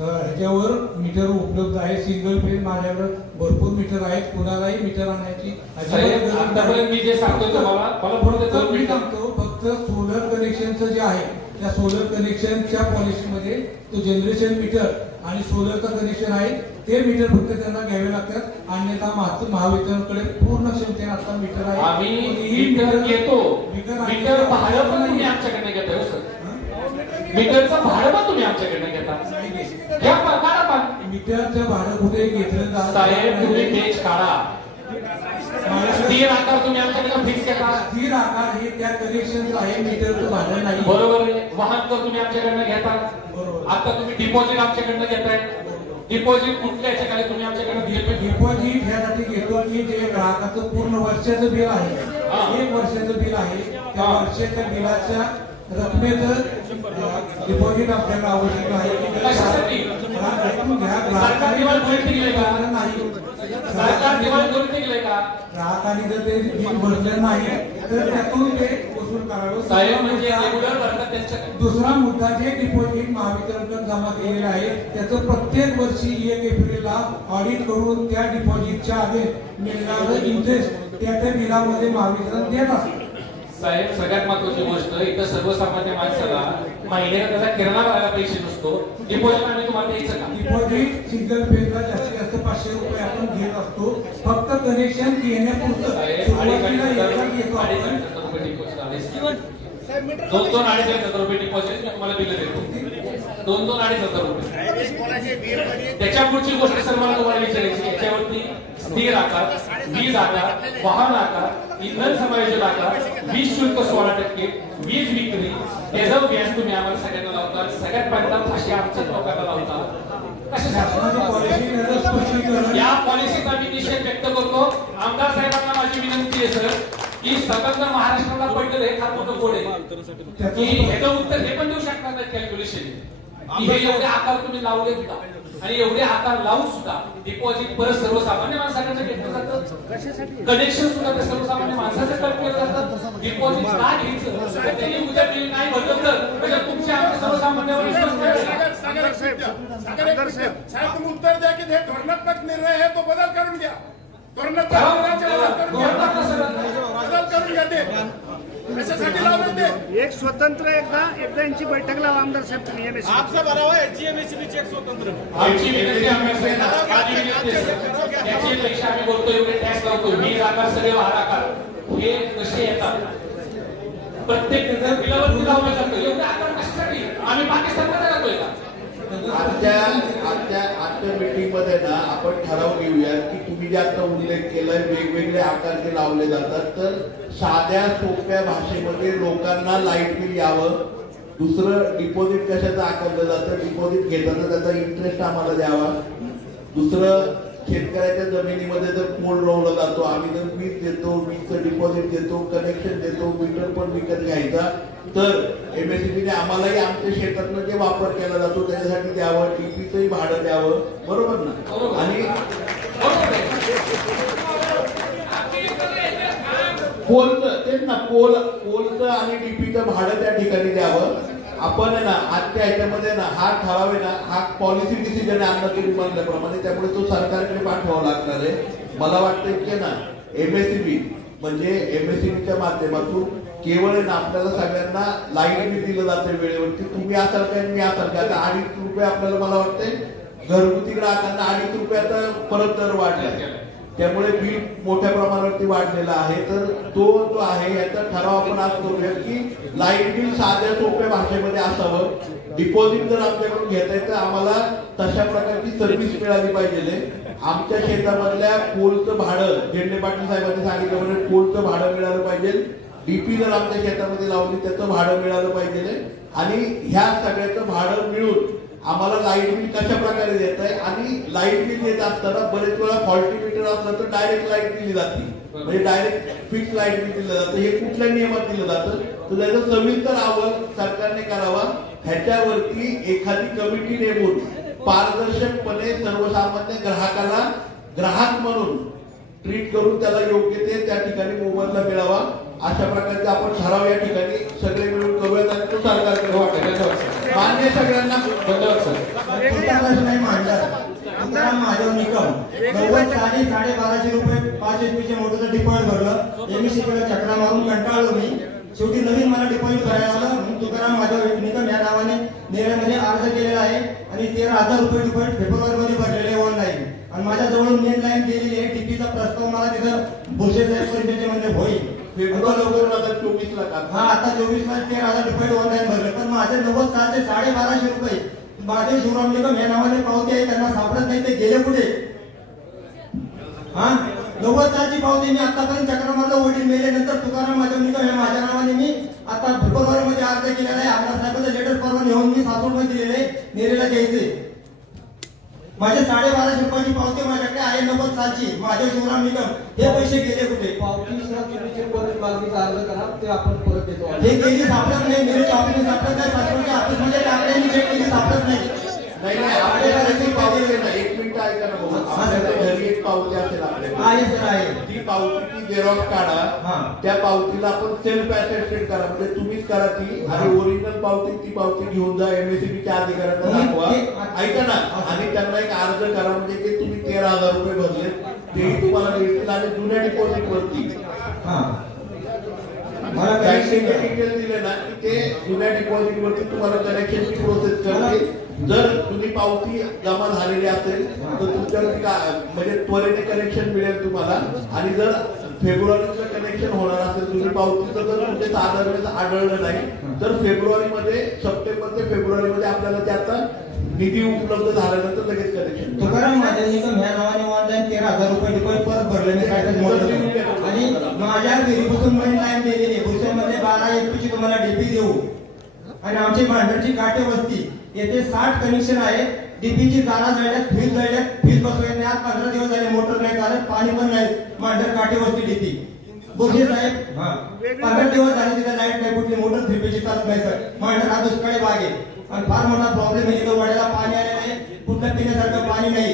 ह्याच्यावर मीटर उपलब्ध आहे. सिंगल पेन माझ्याकडे भरपूर मीटर आहेत. कुणालाही मीटर आणायची आतापर्यंत मी जे सांगतोय तुम्हाला, मला थोडं मी सांगतो, फक्त सोलर कनेक्शनचं जे आहे त्या सोलर कनेक्शनच्या पॉलिसीमध्ये तो जनरेशन मीटर आणि सोलरचं कनेक्शन आहे ते मीटर फक्त त्यांना घ्यावे लागतात. अन्यथा महावितरणकडे पूर्ण क्षमतेने आता मीटर आहे. आम्ही मीटर घेतो, मीटर भाडं पण तुम्ही आमच्याकडनं घेताय सर. मीटरचं भाडं पण तुम्ही आमच्याकडनं घेता. मीटरचं भाडं कुठे घेतलं साहेब, तुम्ही पेज काढा. स्थिर आकार तुम्ही आमच्याकडे फिक्स करता. स्थिर आकार हे त्या कनेक्शनचं आहे, मीटरचं भाडं नाही. बरोबर आहे. वाहन तर तुम्ही आमच्याकडनं घेता. आता तुम्ही डिपॉझिट आमच्याकडनं घेताय. डिपॉझिट कुठल्या याच्या खाली तुम्ही आमच्याकडनं दिले? डिपॉझिट ह्यासाठी घेतो की जे ग्राहकाचं पूर्ण वर्षाचं बिल आहे, 1 वर्षाचं बिल आहे, त्या वर्षाच्या बिलाच्या रकमेचं डिपॉझिट आपल्याला आवश्यक आहे. कशासाठी? सरकार दिवाळी करून दिले का? सरकार दिवाळी करून दिले का? ग्राहकांनी जर ते बिल भरलं नाही तर त्यातून ते वसूल करावं. साहेब म्हणजे रेग्युलर भरतात त्यांच्याकडे. दुसरा मुद्दा, जे डिपॉझिट महावितरणकडे जमा केलेलं आहे त्याचं प्रत्येक वर्षी 1 एप्रिलला ऑडिट करून त्या डिपॉझिटच्या आधी मिळणारं इंटरेस्ट त्या बिलामध्ये महावितरण देत असतं. साहेब, सगळ्यात महत्वाची गोष्ट, इथं सर्वसामान्य माणसाला महिन्याला त्याचा किराणा भरायला पैसे नसतो. डिपॉझिट आम्ही तुम्हाला द्यायचं का? डिपॉझिट सिंगल पेजला जास्तीत जास्त 500 रुपये आपण घेत असतो. फक्त कनेक्शन घेण्यापुरतं. 2,000-2,500 रुपये डिपॉझिट तुम्हाला बिल देतो. 2,000-2,500 रुपये. त्याच्या पुढची गोष्ट सर मला तुम्हाला विचारायची, याच्यावरती स्थिर आकार, वीज आकार, वाहन आकार, इंधन समायोजन आकार, वीज शुल्क 16%, वीज विक्री, त्याचं व्याज तुम्ही आम्हाला सगळ्यांना लावता. सगळ्यात पहिल्यांदा फाशी आमच्याच लोकांना लावता. या पॉलिसीचा मी निषेध व्यक्त करतो. आमदार साहेबांना माझी विनंती आहे सर की स्वतंत्र महाराष्ट्राला पडलेलं हे फार मोठं कोड आहे की ह्याचं उत्तर हे पण देऊ शकणार नाही कॅल्क्युलेशन की हे एवढे आकार तुम्ही लावलेत का आणि एवढे आकार लावून सुद्धा डिपॉझिट परत सर्वसामान्य माणसाकडनं घेतलं जातं कनेक्शन सुद्धा ते सर्वसामान्य माणसाचं कल्पना जातात डिपॉझिट का घ्यायचं त्यांनी उद्या बिल नाही भरलं तर म्हणजे तुमच्या आमच्या सर्वसामान्यावर साहेब तुम्ही उत्तर द्या की हे धोरणात्मक निर्णय आहे तो बदल करून घ्या बदल करून घ्या ते कशासाठी लावलं ते एक स्वतंत्र एकदा यांची बैठक लावा आमदार साहेब तुम्ही एमएससी आपसा भरावा एमएससीबी चेक स्वतंत्र आमची विनंती याच्यापेक्षा आम्ही बोलतो एवढे टॅक्स लावतो 20 आकार सगळे 12 आकार हे कसे येतात प्रत्येक बिलावर लावलं जातं एवढे आकार कशासाठी आम्ही पाकिस्तानमध्ये राहतोय का आजच्या मीटिंग मध्ये ना आपण ठराव घेऊया की तुम्ही जे आता उल्लेख केलाय वेगवेगळे आकार जे लावले जातात तर साध्या सोप्या भाषेमध्ये लोकांना लाईट बिल यावं दुसरं डिपॉझिट कशाचं आकारलं जातं डिपॉझिट घेताना त्याचा इंटरेस्ट आम्हाला द्यावा दुसरं शेतकऱ्याच्या जमिनीमध्ये जर पोल रोवला जातो आम्ही जर वीज देतो वीजचं डिपॉझिट देतो कनेक्शन देतो मीटर पण विकत घ्यायचा तर एमएससीबीने आम्हालाही आमच्या शेतातनं जे वापर केला जातो त्याच्यासाठी द्यावं टीपीचंही भाडं द्यावं बरोबर ना आणि पोलचं तेच ना पोलचं आणि डीपीचं भाडं त्या ठिकाणी द्यावं आपण आहे ना आजच्या ह्याच्यामध्ये ना हा ठराव आहे ना हा पॉलिसी डिसिजन आहे अन्न तुम्ही म्हणल्याप्रमाणे त्यामुळे तो सरकारकडे पाठवावा लागणार आहे मला वाटतं की ना एमएससीबी म्हणजे एमएससीबीच्या माध्यमातून केवळ आहे ना आपल्याला सगळ्यांना लाईट बिल दिलं जातं वेळेवरती तुम्ही असाल काय मी असाल काय आता 2.5 रुपये आपल्याला मला वाटतंय घरगुती ग्राहकांना 2.5 रुपये आता परत दर वाढलाय त्यामुळे बिल मोठ्या प्रमाणावरती वाढलेला आहे तर तो जो आहे याचा ठराव आपण आज करूया की लाईट बिल साध्या सोप्या भाषेमध्ये असावं डिपॉझिट जर आमच्याकडून घेता येतं आम्हाला तशा प्रकारची सर्व्हिस मिळाली पाहिजे आमच्या शेतामधल्या पोलचं भाडं झेंडे पाटील साहेबांनी सांगितल्याप्रमाणे पोलचं भाडं मिळालं पाहिजे डीपी जर आमच्या शेतामध्ये लावली त्याचं भाडं मिळालं पाहिजे आणि ह्या सगळ्याचं भाडं मिळून आम्हाला लाईट बिल कशा प्रकारे देत आहे आणि लाईट बिल देत असताना बरेच वेळा फॉल्टी मीटर असलं तर डायरेक्ट लाईट दिली जाते म्हणजे डायरेक्ट फिक्स लाईट बिल दिलं जातं हे कुठल्या नियमात दिलं जातं तर त्याचं सविस्तर अहवाल सरकारने करावा ह्याच्यावरती एखादी कमिटी नेमून पारदर्शकपणे सर्वसामान्य ग्राहकाला ग्राहक म्हणून ट्रीट करून त्याला योग्य ते त्या ठिकाणी मोबदला मिळावा अशा प्रकारचे आपण ठराव या ठिकाणी सगळे मिळून करूयात आणि तो सरकारकडे वाटायला मान्य सगळ्यांना धन्यवाद सर माझ्यावर निकम 90 साली 1250 रुपये 5 HP मोटरचं डिपॉझिट भरलं एमएससीकडे चक्रा मारून कंटाळलो मी शेवटी नवीन मला डिपॉझिट भरायला आलं म्हणून तुकाराम माझ्यावर निकम या नावाने निर्णयामध्ये अर्ज केलेला आहे आणि 13,000 रुपये डिपॉझिट फेब्रुवारीमध्ये भरलेले ऑनलाईन आणि माझ्याजवळ मेन लाईन दिलेली आहे टीपीचा प्रस्ताव मला तिथं भोसे साहेब परिषदेमध्ये होईल फेब्रुवारी 2024 ला हा आता 24 ला 13,000 रुपये ऑनलाईन भरले पण माझे 90 सालचे 1250 रुपये माझे शिवराम निकम या नावाने पावती आहे त्यांना सापडत नाही ते गेले कुठे हा 90 सालची पावती मी आतापर्यंत चक्र मारलं वडील मेल्यानंतर तुकाराम माझ्या निकम या माझ्या नावाने मी आता फेब्रुवारीमध्ये अर्ज केलेला आहे आमदार साहेबांचं लेटर परवा घेऊन मी सासूरमध्ये दिलेले नेरेला घ्यायचे माझे 1250 रुपयाची पावती माझ्याकडे आहे 90 सालची माझ्या शिवराम निकम हे पैसे गेले कुठे पावती परत मागणीचा अर्ज करा ते आपण परत देतो हे केली सापडत नाही मेरे ऑफिस सापडत नाही सासूरच्या ऑफिसमध्ये टाकले मी चेक केली सापडत नाही एक मिनिट ऐका ना भाऊ घरी एक पावती असेल आपल्याला ती पावतीची झेरॉक्स काढा त्या पावतीला आपण सेल्फ अटेस्टेड करा म्हणजे तुम्हीच करा ती आणि ओरिजिनल पावती ती पावती घेऊन जा एमएससीबीच्या अधिकाऱ्यांना दाखवा ऐका ना आणि त्यांना एक अर्ज करा म्हणजे ते तुम्ही 13,000 रुपये भरले तेही तुम्हाला मिळतील आणि जुन्या डिपॉझिट वरती डिटेल दिले ना की ते जुन्या डिपॉझिट वरती तुम्हाला कनेक्शनची प्रोसेस करते जर तुम्ही पावती जमा झालेली असेल तर तुमच्यावरती म्हणजे त्वरेने कनेक्शन मिळेल तुम्हाला आणि जर फेब्रुवारीचं कनेक्शन होणार असेल तुम्ही पावतीचं जर म्हणजे साधारण आढळलं नाही तर फेब्रुवारीमध्ये सप्टेंबर ते फेब्रुवारीमध्ये आपल्याला त्याचा निधी उपलब्ध झाल्यानंतर लगेच कनेक्शन तुकाराम माझ्या निकम ह्या नावाने ऑनलाईन 13,000 रुपये डिपॉझिट परत भरले मी आणि माझ्या घरीपासून मेन लाईन दिलेली भुसेमध्ये 12 HP ची तुम्हाला डीपी देऊ आणि आमची भांडरची काटे वस्ती येथे 60 कनेक्शन आहे डीपीची जाळा जळल्यात फीज बसवत नाही 15 दिवस झाले मोटर नाही चालत पाणी पण नाही मांडर काटे वस्ती डीपी बोरसे साहेब 15 दिवस झाले तिथे लाईट नाही, कुठली मोटर 3P चालत नाही सर. म्हणतात हा दुष्काळी भाग आहे आणि फार मोठा प्रॉब्लेम आहे. इथं वड्याला पाणी आले नाही, कुठलं पिण्यासारखं पाणी नाही.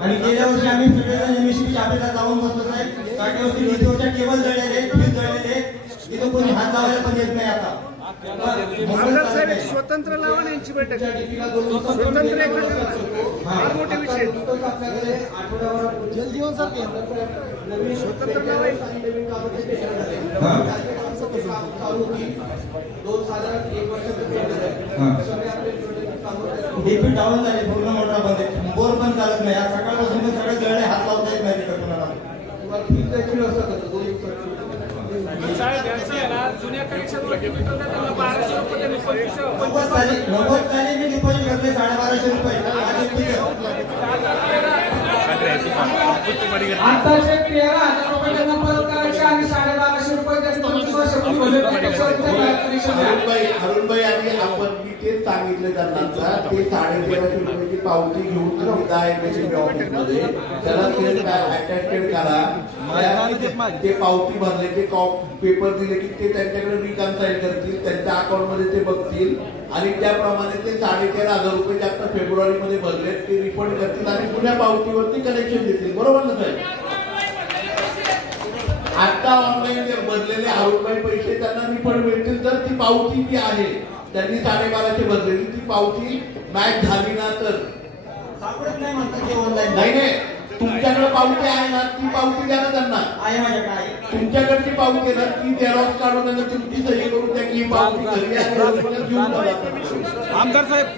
आणि गेल्या वर्षी आम्ही सगळेजण MSCB ऑफिसात जाऊन बसलो साहेब. काटेवरती लिथोच्या केबल जळलेले, फ्यूज जळलेले, इथं कोणी हात लावायला पण येत नाही. आता स्वतंत्र लावा यांची बैठक स्वतंत्र एक फार मोठे विषय जलजीवन सारखे स्वतंत्र लावा. डीपी डाऊन झाले, पूर्ण मोटर बंद आहे, बोर पण चालत नाही. आज सकाळपासून सगळे जळले, हात लावता येत नाही तिकडे कुणाला. जुन्या कनेक्शन 1200 साली मी डिपॉझिट घातले 1250 रुपये. आताचे 13,000 रुपये त्यांना परत करायचे आणि 1250 रुपये त्यांनी 25 वर्षापूर्वी अरुणभाई आणि आपण मी तेच सांगितलं त्यांना, ते 1350 रुपयाची पावती घेऊन तुम्ही 10 MSCB ऑफिसमध्ये त्याला अटॅचमेंट करा. ते पावती भरले, ते पेपर दिले की ते त्यांच्याकडे रिकन्साईल करतील, त्यांच्या अकाउंटमध्ये ते बघतील आणि त्याप्रमाणे ते 13,500 रुपये जे आता फेब्रुवारीमध्ये भरले ते रिफंड करतील आणि पुन्हा पावतीवरती कनेक्शन देतील. बरोबर ना साहेब? आता ऑनलाईन भरलेले अरुणभाई पैसे त्यांना रिफंड मिळतील तर ती पावती जी आहे त्यांनी 1250 भरलेली ती पावती मॅच झाली ना तर सापडत नाही म्हणतात ते ऑनलाईन. नाही नाही, तुमच्याकडे पावती आहे ना ती पावती द्या ना त्यांना. आहे माझ्याकडे. तुमच्याकडची पावती आहे ना ती झेरॉक्स काढून त्यांना तुमची सही करून द्या की पावती घरी आहे. आमदार साहेब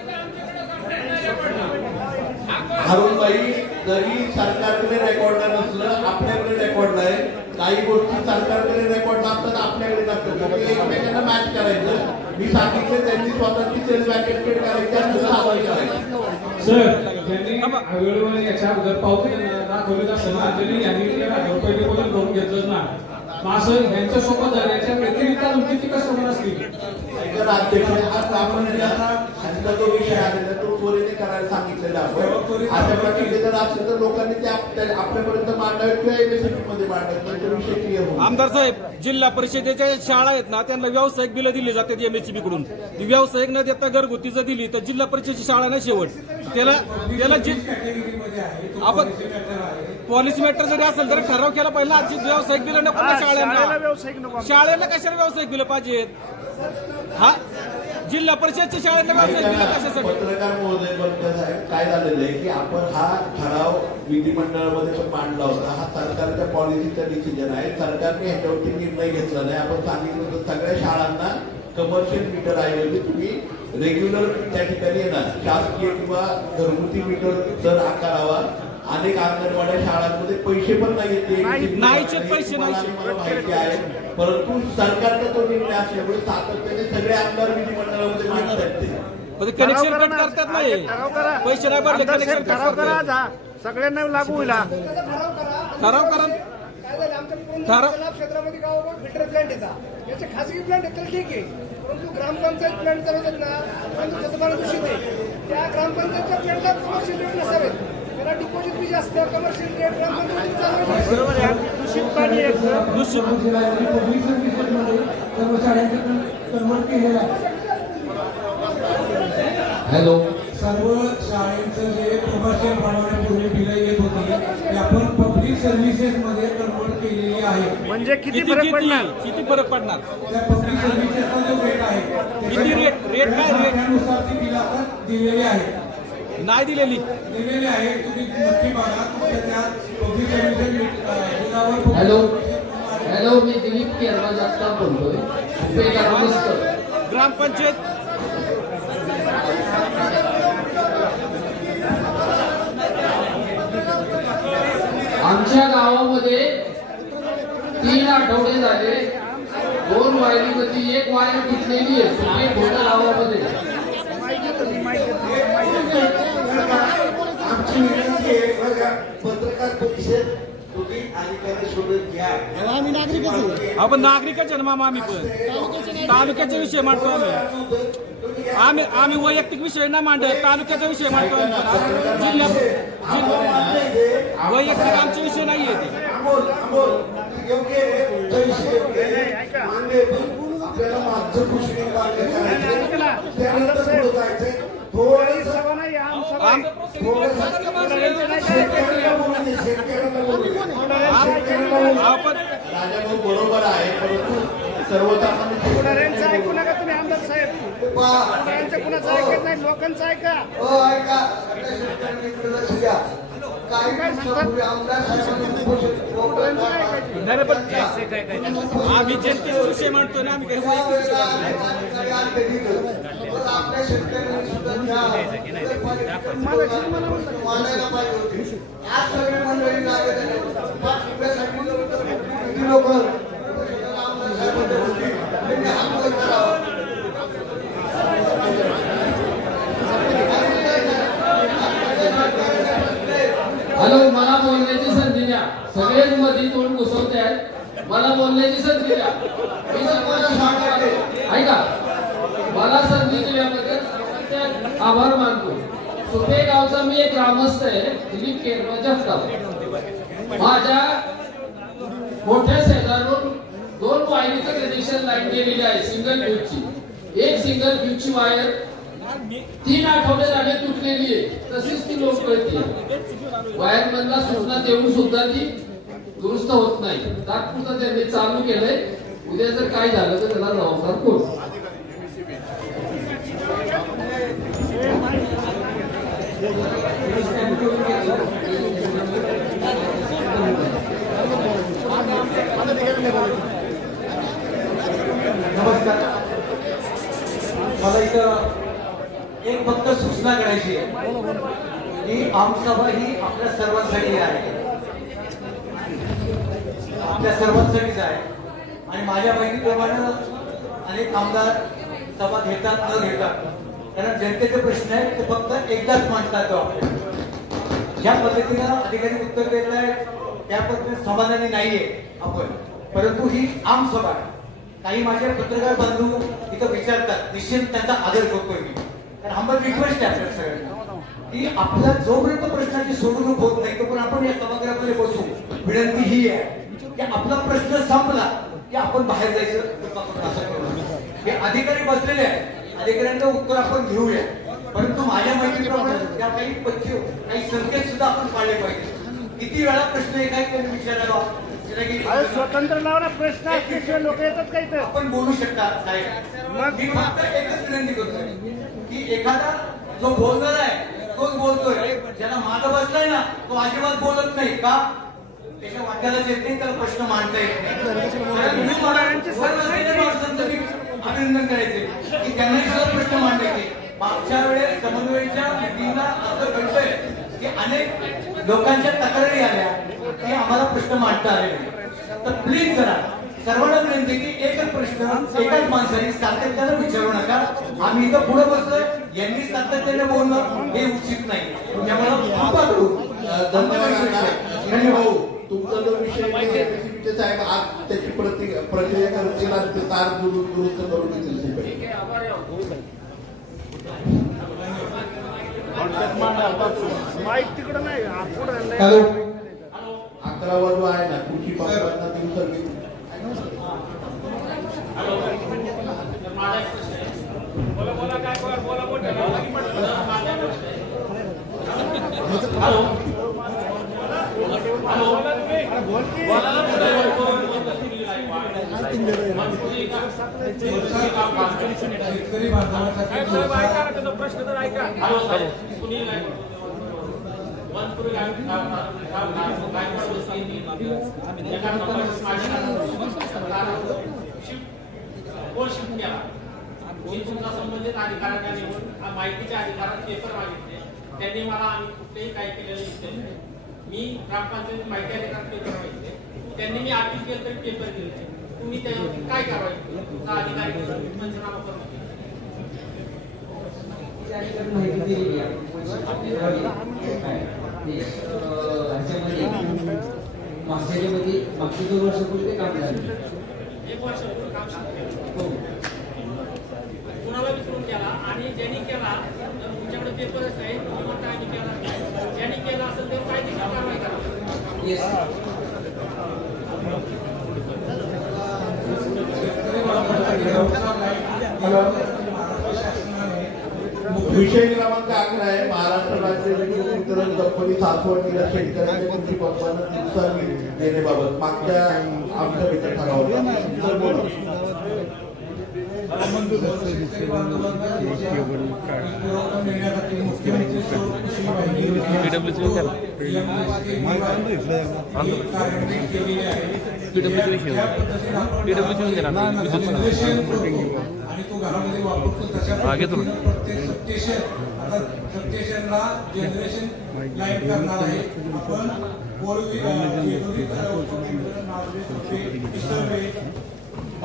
अरुणभाई, जरी सरकारकडे रेकॉर्ड नसलं आपल्याकडे रेकॉर्ड आहे. काही गोष्टी सरकारकडे रेकॉर्ड नसतात, आपल्याकडे नसतात. एकमेकांना मॅच करायचं. मी सांगितलं त्यांनी स्वतःची सेल्फ अटेस्टेड करायची आणि सर त्यांनी वेळोवेळी याच्या अगोदर पावती दाखवली असताना त्यांनी यांनी पहिले करून घेतलं ना. असं यांच्यासोबत याच्या व्यतिरिक्त किती कस्टमर असतील? अध्यक्ष आज आपण त्यांचा जो विषय आलेला तो त्वरेने करायला सांगितलेला आपण. अशा प्रकारे जर असेल तर लोकांनी ते आपल्यापर्यंत मांडावे किंवा MSCB मध्ये मांडावे, त्यांचा विषय क्लिअर होईल. आमदार साहेब, जिल्हा परिषदेच्या शाळा आहेत ना त्यांना व्यावसायिक बिलं दिली जातात MSCB कडून. व्यावसायिक न देता घरगुती जर दिली तर जिल्हा परिषदेची शाळा नाही शेवट त्याला आपण पॉलिसी मॅटर जरी असेल तर ठराव केला पाहिजे. आजची व्यावसायिक बिलं नको शाळेला कशाला व्यावसायिक बिलं पाहिजेत? हा जिल्हा परिषदच्या शाळेला व्यावसायिक बिलं कशासाठी? पत्रकार महोदय साहेब, काय झालेलं आहे की आपण हा ठराव विधिमंडळामध्ये पण मांडला होता. हा सरकारच्या पॉलिसीचा डिसिजन आहे. सरकारने ह्याच्यावरती निर्णय घेतला नाही. आपण सांगितलं होतं सगळ्या शाळांना कमर्शियल मीटर ऐवजी तुम्ही रेग्युलर त्या ठिकाणी येणार शासकीय किंवा घरगुती मीटर दर आकारावा. अनेक अंगणवाड्या शाळांमध्ये पैसे पण नाही येते, पैसे माहिती आहे. परंतु सरकारचा तो निर्णय असल्यामुळे सातत्याने सगळे आमदार विधिमंडळामध्ये मांडतात ते कनेक्शन कट करतात नाही. पैसे नाही भरले कनेक्शन ठराव करा, सगळ्यांना लागू होईल. ठराव करा. क्षेत्रामध्ये गावावर फिल्टर प्लांट येतात, याचे खासगी प्लांट येतात ठीक आहे, परंतु ग्रामपंचायत प्लांट चालवतात ना त्याचं पाणी दूषित आहे. त्या ग्रामपंचायतच्या प्लांटला कमर्शियल रेट नसावेत, त्याला डिपॉझिट बी जास्त, कमर्शियल रेट ग्रामपंचायत बरोबर आहे. दूषित पाणी कन्वर्ट केलेलं आहे. हॅलो, सर्व शाळेचं जे कमर्शियल प्रमाणे बिलं येत होती ते आपण पब्लिक सर्व्हिसेस मध्ये कन्वर्ट केलेली आहे. म्हणजे किती फरक पडणार? त्या पब्लिक सर्व्हिसेसचा जो रेट आहे त्यानुसार ती बिलं आपण दिलेली आहे. नाही दिलेली आहे. तुम्ही नक्की बघा त्या पब्लिक सर्व्हिसेस बिलावर. हॅलो, मी दिलीप केरला जागताप बोलतोय. ग्रामपंचायत आमच्या गावामध्ये 3 आठवडे झाले 2 वायरीमध्ये 1 वायर घेतलेली आहे सगळे भोडा गावामध्ये. आमची विनंती आहे बघा, पत्रकार परिषद तुम्ही अधिकारी सोडून घ्या. आम्ही नागरिकच आपण नागरिकच आहे ना मामा. आम्ही पण तालुक्याचा विषय मांडतो आम्ही. आम्ही वैयक्तिक विषय नाही मांडत, तालुक्याचा विषय मांडतो. वैयक्तिक आमचे विषय नाहीये ते. आपल्याला मागचं पुष्कळ कार्य करायचं, त्यानंतर पुढे जायचंय. थोडं सभा नाही राजाभाऊ बरोबर आहे, परंतु पुढाऱ्यांचं ऐकू नका तुम्ही आमदार साहेब. पुढाऱ्यांचं कुणाचं ऐकत नाही, लोकांचं ऐका. आम्ही जनतेचा विषय मांडतो ना, आम्ही आपल्या शेतकऱ्यांनी सुद्धा मानायला पाहिजे होते. आज सगळे मंडळी लोक हॅलो, मला बोलण्याची संधी द्या. सगळेच मध्ये तोंड घुसवते आहेत, मला बोलण्याची संधी द्या. मी ऐका, मला संधी दिल्याबद्दल सर्वांचे आभार मानतो. सुपे गावचा मी एक ग्रामस्थ आहे, दिलीप केरवा जगताप. माझ्या मोठ्या शेजारून 2 वायरीचं कनेक्शन लाईन गेलेली आहे, सिंगल फ्यूजची. एक सिंगल फ्यूजची वायर 3 आठवडे झाले तुटलेली आहे, तशीच ती लोक कळते. वायरमॅनला सूचना देऊन सुद्धा ती दुरुस्त होत नाही. तात्पुरतं त्यांनी चालू केलंय. उद्या जर काय झालं तर त्याला जबाबदार कोण? नमस्कार. मला इथं एक फक्त सूचना करायची आहे की आमसभा ही आपल्या सर्वांसाठी आहे, आपल्या सर्वांसाठीच आहे. आणि माझ्या माहितीप्रमाणे अनेक आमदार सभा घेतात न घेतात, कारण जनतेचे प्रश्न आहेत ते फक्त एकदाच मांडतात. ज्या पद्धतीनं अधिकारी उत्तर देत आहेत त्या पद्धतीने समाधानी नाहीये आपण, परंतु ही आमसभा आहे. काही माझे पत्रकार बंधू इथं विचारतात, निश्चित त्यांचा आदर करतोय मी. तर आम्हाला रिक्वेस्ट आहे आपल्या सगळ्यांना की आपला जोपर्यंत प्रश्नाची सोडवणूक होत नाही तोपर्यंत आपण या सभागृहामध्ये बसू. विनंती ही आहे की आपला प्रश्न संपला की आपण बाहेर जायचं असं करू. हे अधिकारी बसलेले आहेत, अधिकाऱ्यांचं उत्तर आपण घेऊया. परंतु माझ्या माहितीप्रमाणे त्या काही संकेत सुद्धा आपण पाळले पाहिजे. किती वेळा प्रश्न एका विचारायला स्वतंत्र लावला प्रश्न लोक येतात काही तर आपण बोलू शकता साहेब. मी फक्त एकच विनंती करतोय की एखादा जो बोलणार आहे तोच बोलतोय, ज्याला मागं बसलाय ना तो अजिबात बोलत नाही. का? त्याच्या वाट्यालाच येत नाही, त्याला प्रश्न मांडता येत नाही. अभिनंदन करायचे की त्यांना सुद्धा प्रश्न मांडायचे. मागच्या वेळेस समन्वयाच्या मीटिंगला असं घडतंय की अनेक लोकांच्या तक्रारी आल्या की आम्हाला प्रश्न मांडता आले नाही. तर प्लीज जरा सर्वांना विनंती की एकच प्रश्न एकाच माणसाने सातत्यानं विचारू नका. आम्ही इथं पुढे बसलोय, यांनी सातत्याने बोलणं हे उचित नाही. धन्यवाद. तुमचा जो विषय साहेब आज त्याची प्रक्रिया करतील आणि ते तार दुरुस्त करून देतील. माईक तिकडं नाही, 11वा जो आहे ना कृषी पक्षांना दिवस शेतकरी बांधवांसाठी प्रश्न तर ऐका. संबंधित अधिकाऱ्यांना निवडून माहितीच्या अधिकारात पेपर मागितले. त्यांनी मला आम्ही कुठलेही काय केलेलं दिसले नाही. मी ग्रामपंचायत माहिती अधिकारात पेपर मागितले, त्यांनी मी अपील केलं तरी पेपर दिले. तुम्ही त्याच्यावरती काय कारवाई केली? तुमचा अधिकारी पंचनामा करून माहिती दिलेली आहे. मागच्या 2 वर्षापूर्वी ते काम झालं. 1 वर्षापूर्वी काम झालं. कुणाला विचारून केला आणि ज्यांनी केला तुमच्याकडे पेपरच आहे तुम्ही म्हणता आम्ही केला ज्यांनी केला असेल ते कायदेशीर कारवाई करा. विषय क्रमांक 11 आहे. महाराष्ट्र राज्य विद्युत वितरण कंपनी सासवडीला शेतकऱ्यांच्या कृषी पंपांना नुकसान देण्याबाबत मागच्या आमच्या मित्र ठराव होता. तर बोला. आणि तो घरामध्ये वापरतो तशा सबस्टेशन आता सबस्टेशनला जनरेशन लाईन करणार आहे.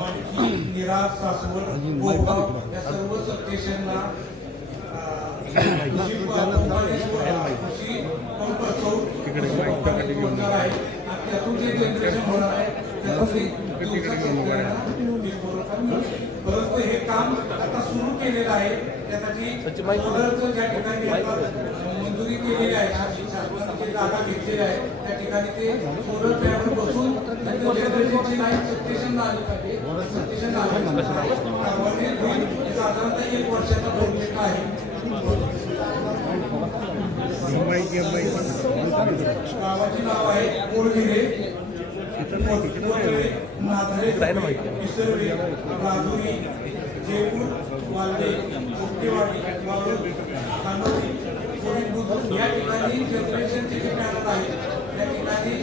आपण निरा सासवड गोगाव या सर्व सबस्टेशनला कृषी पंप होणार आहे. त्यातून जे जनरेशन होणार आहे परंतु हे काम आता सुरू केलेलं आहे. त्यासाठी सोलरचं ज्या ठिकाणी मंजुरी केलेली आहे शासनाची जागा घेतलेली आहे त्या ठिकाणी ते सोलर पॅनल बसून जनरेशनची लाईन सबस्टेशनला आली पाहिजे. सबस्टेशन साधारणतः 1 वर्षाचा प्रोजेक्ट आहे. गावाचे नाव आहे कोळगिरे, पिसर्वे, राजुरी, जयपूर, वाल्दे, कोपटेवाडी, कानोली, या ठिकाणी जनरेशनचे जे पॅनल आहेत त्या ठिकाणी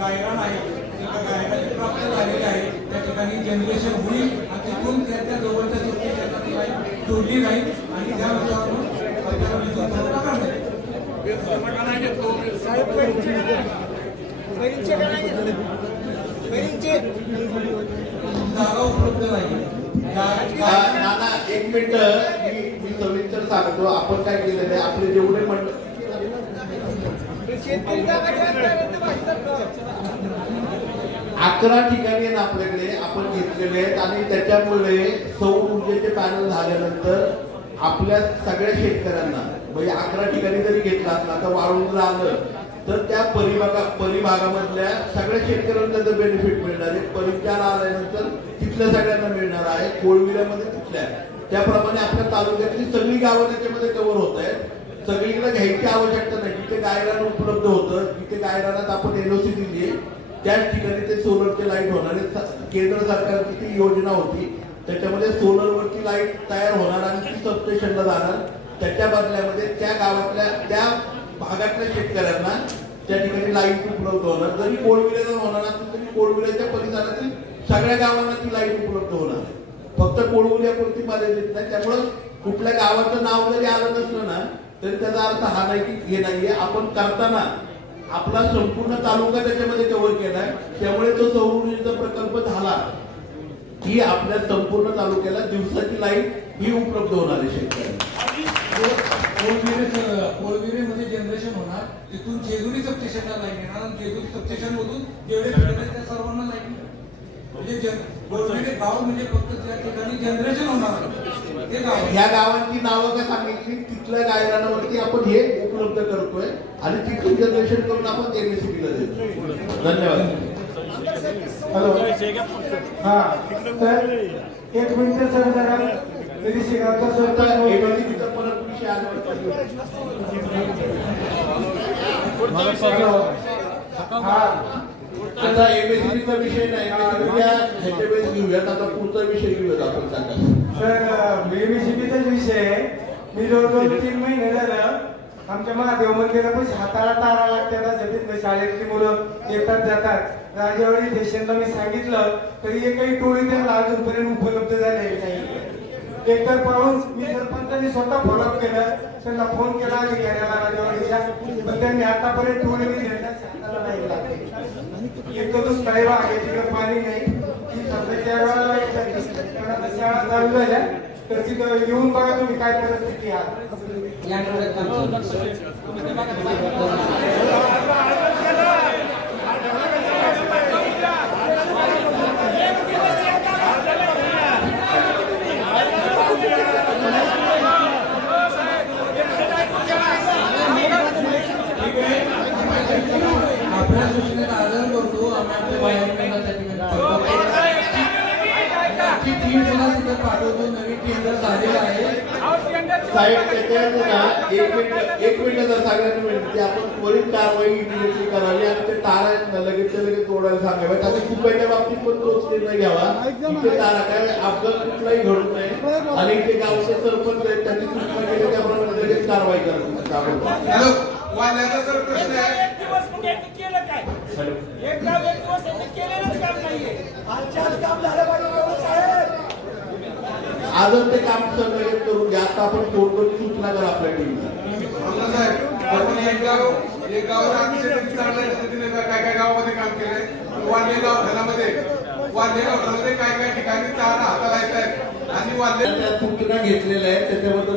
गायरान आहे. गायराने प्राप्त झालेले आहे त्या ठिकाणी जनरेशन होईल आणि तिथून त्या जवळच्या सबस्टेशनला जोडली जाईल आणि त्यानुसार आपल्याला विद्युत पुरवठा करण्यात येईल. जागा उपलब्ध नाही. नाना 1 मिनिट मी सविस्तर सांगतो. आपण काय केलेलं आहे आपले जेवढे मंडळ 11 ठिकाणी ना आपल्याकडे आपण घेतलेले आहेत आणि त्याच्यामुळे सौर ऊर्जेचे पॅनल झाल्यानंतर आपल्या सगळ्या शेतकऱ्यांना म्हणजे 11 ठिकाणी जरी घेतला असला तर वाढून जर आलं तर त्या परिभागामधल्या सगळ्या शेतकऱ्यांना त्याचं बेनिफिट मिळणार आहे. परिचार आल्यानंतर तिथल्या सगळ्यांना मिळणार आहे. कोळविल्यामध्ये तिथल्या त्याप्रमाणे आपल्या तालुक्यातली सगळी गावं त्याच्यामध्ये कव्हर होत आहेत. सगळीकडे घ्यायची आवश्यकता नाही. जिथे गायरान उपलब्ध होतं तिथे गायरानात आपण एनओसी दिली आहे त्याच ठिकाणी ते सोलरचे लाईट होणार आहे. केंद्र सरकारची ती योजना होती त्याच्यामध्ये सोलरवरती लाईट तयार होणार आणि ती सबस्टेशनला जाणार. त्याच्या बदल्यामध्ये त्या गावातल्या त्या भागातल्या शेतकऱ्यांना त्या ठिकाणी लाईट उपलब्ध होणार. जरी कोळविले होणार असेल तरी कोळविल्याच्या परिसरातील सगळ्या गावांना ती लाईट उपलब्ध होणार. फक्त कोळविल्यापुरती मर्यादित नाही. त्यामुळे कुठल्या गावाचं नाव जरी आलं नसलं ना तरी त्याचा अर्थ हा नाही की हे नाहीये. आपण करताना आपला संपूर्ण तालुका त्याच्यामध्ये कव्हर केलाय. त्यामुळे तो सौर ऊर्जेचा प्रकल्प झाला की आपल्या संपूर्ण तालुक्याला दिवसाची लाईट ही उपलब्ध होणार आहे शेतकऱ्यांना. कोळविरे मध्ये जनरेशन होणार. तिथून जेजुरी सबस्टेशनला लाईन येणार आणि जेजुरी सबस्टेशन मधून जेवढे त्या सर्वांना लाईन म्हणजे कोळविरे गाव म्हणजे फक्त त्या ठिकाणी जनरेशन होणार ते गाव. ह्या गावांची नावं काय सांगितली तिथल्या गायरानावरती आपण हे उपलब्ध करतोय आणि तिथून जनरेशन करून आपण एमएससीबीला देतो. धन्यवाद. हॅलो हा तर 1 मिनिट सर जरा आता एमएससीबीचा विषय नाही. ह्याच्या वेळेस घेऊयात. आता पुढचा विषय घेऊयात आपण सांगा. सर एमएससीबीचाच विषय आहे. मी जवळजवळ 3 महिने झालं आमच्या महादेव मंदिरापाशी हाताला तारा लागतात. शाळेतली मुलं येतात जातात. राजेवाडी स्टेशनला मी सांगितलं तरी एकही टोळी त्यांना अजूनपर्यंत उपलब्ध झालेली नाही. एकतर पाहून मी सरपंचांनी स्वतः फॉलोअप केलं. त्यांना फोन केला अधिकाऱ्याला राजेवाडीच्या पण त्यांनी आतापर्यंत टोळी हाताला नाही लागले. एक तर दुष्काळी भाग आहे तिकडे पाणी नाही. ती सध्याच्या वेळेला शाळा चालू झाल्या तर तिथं येऊन बघा तुम्ही काय परिस्थिती आहे. साहेब त्याच्यात ना एक मिनिट जर सगळ्यांनी विनंती, आपण त्वरित कारवाई इमिडिएटली करावी आणि ते तारा लगेच तोडायला सांगावे. त्याची कुपयाच्या बाबतीत पण तोच निर्णय घ्यावा. इथे तारा काय अपघात कुठलाही घडू नये आणि इथे गावचे सरपंच आहेत त्यांनी सूचना केली त्याप्रमाणे लगेच कारवाई करावी. वाल्याचा जर प्रश्न आहे, एक दिवस यांनी केलं काय? एक गाव एक दिवस यांनी केलेलंच काम नाहीये. आजच्याच काम झालं पाहिजे साहेब. आजच ते काम सगळं करून घ्या. आता आपण फोन करून सूचना करा आपल्या टीमला. आपण एक गाव अतिशय चांगल्या पद्धतीने काय काय गावामध्ये काम केलंय. वाल्हे गावठाणामध्ये काय काय ठिकाणी तारा हाताला येत आहेत आणि वाल्हे सूचना घेतलेल्या आहेत त्याच्याबद्दल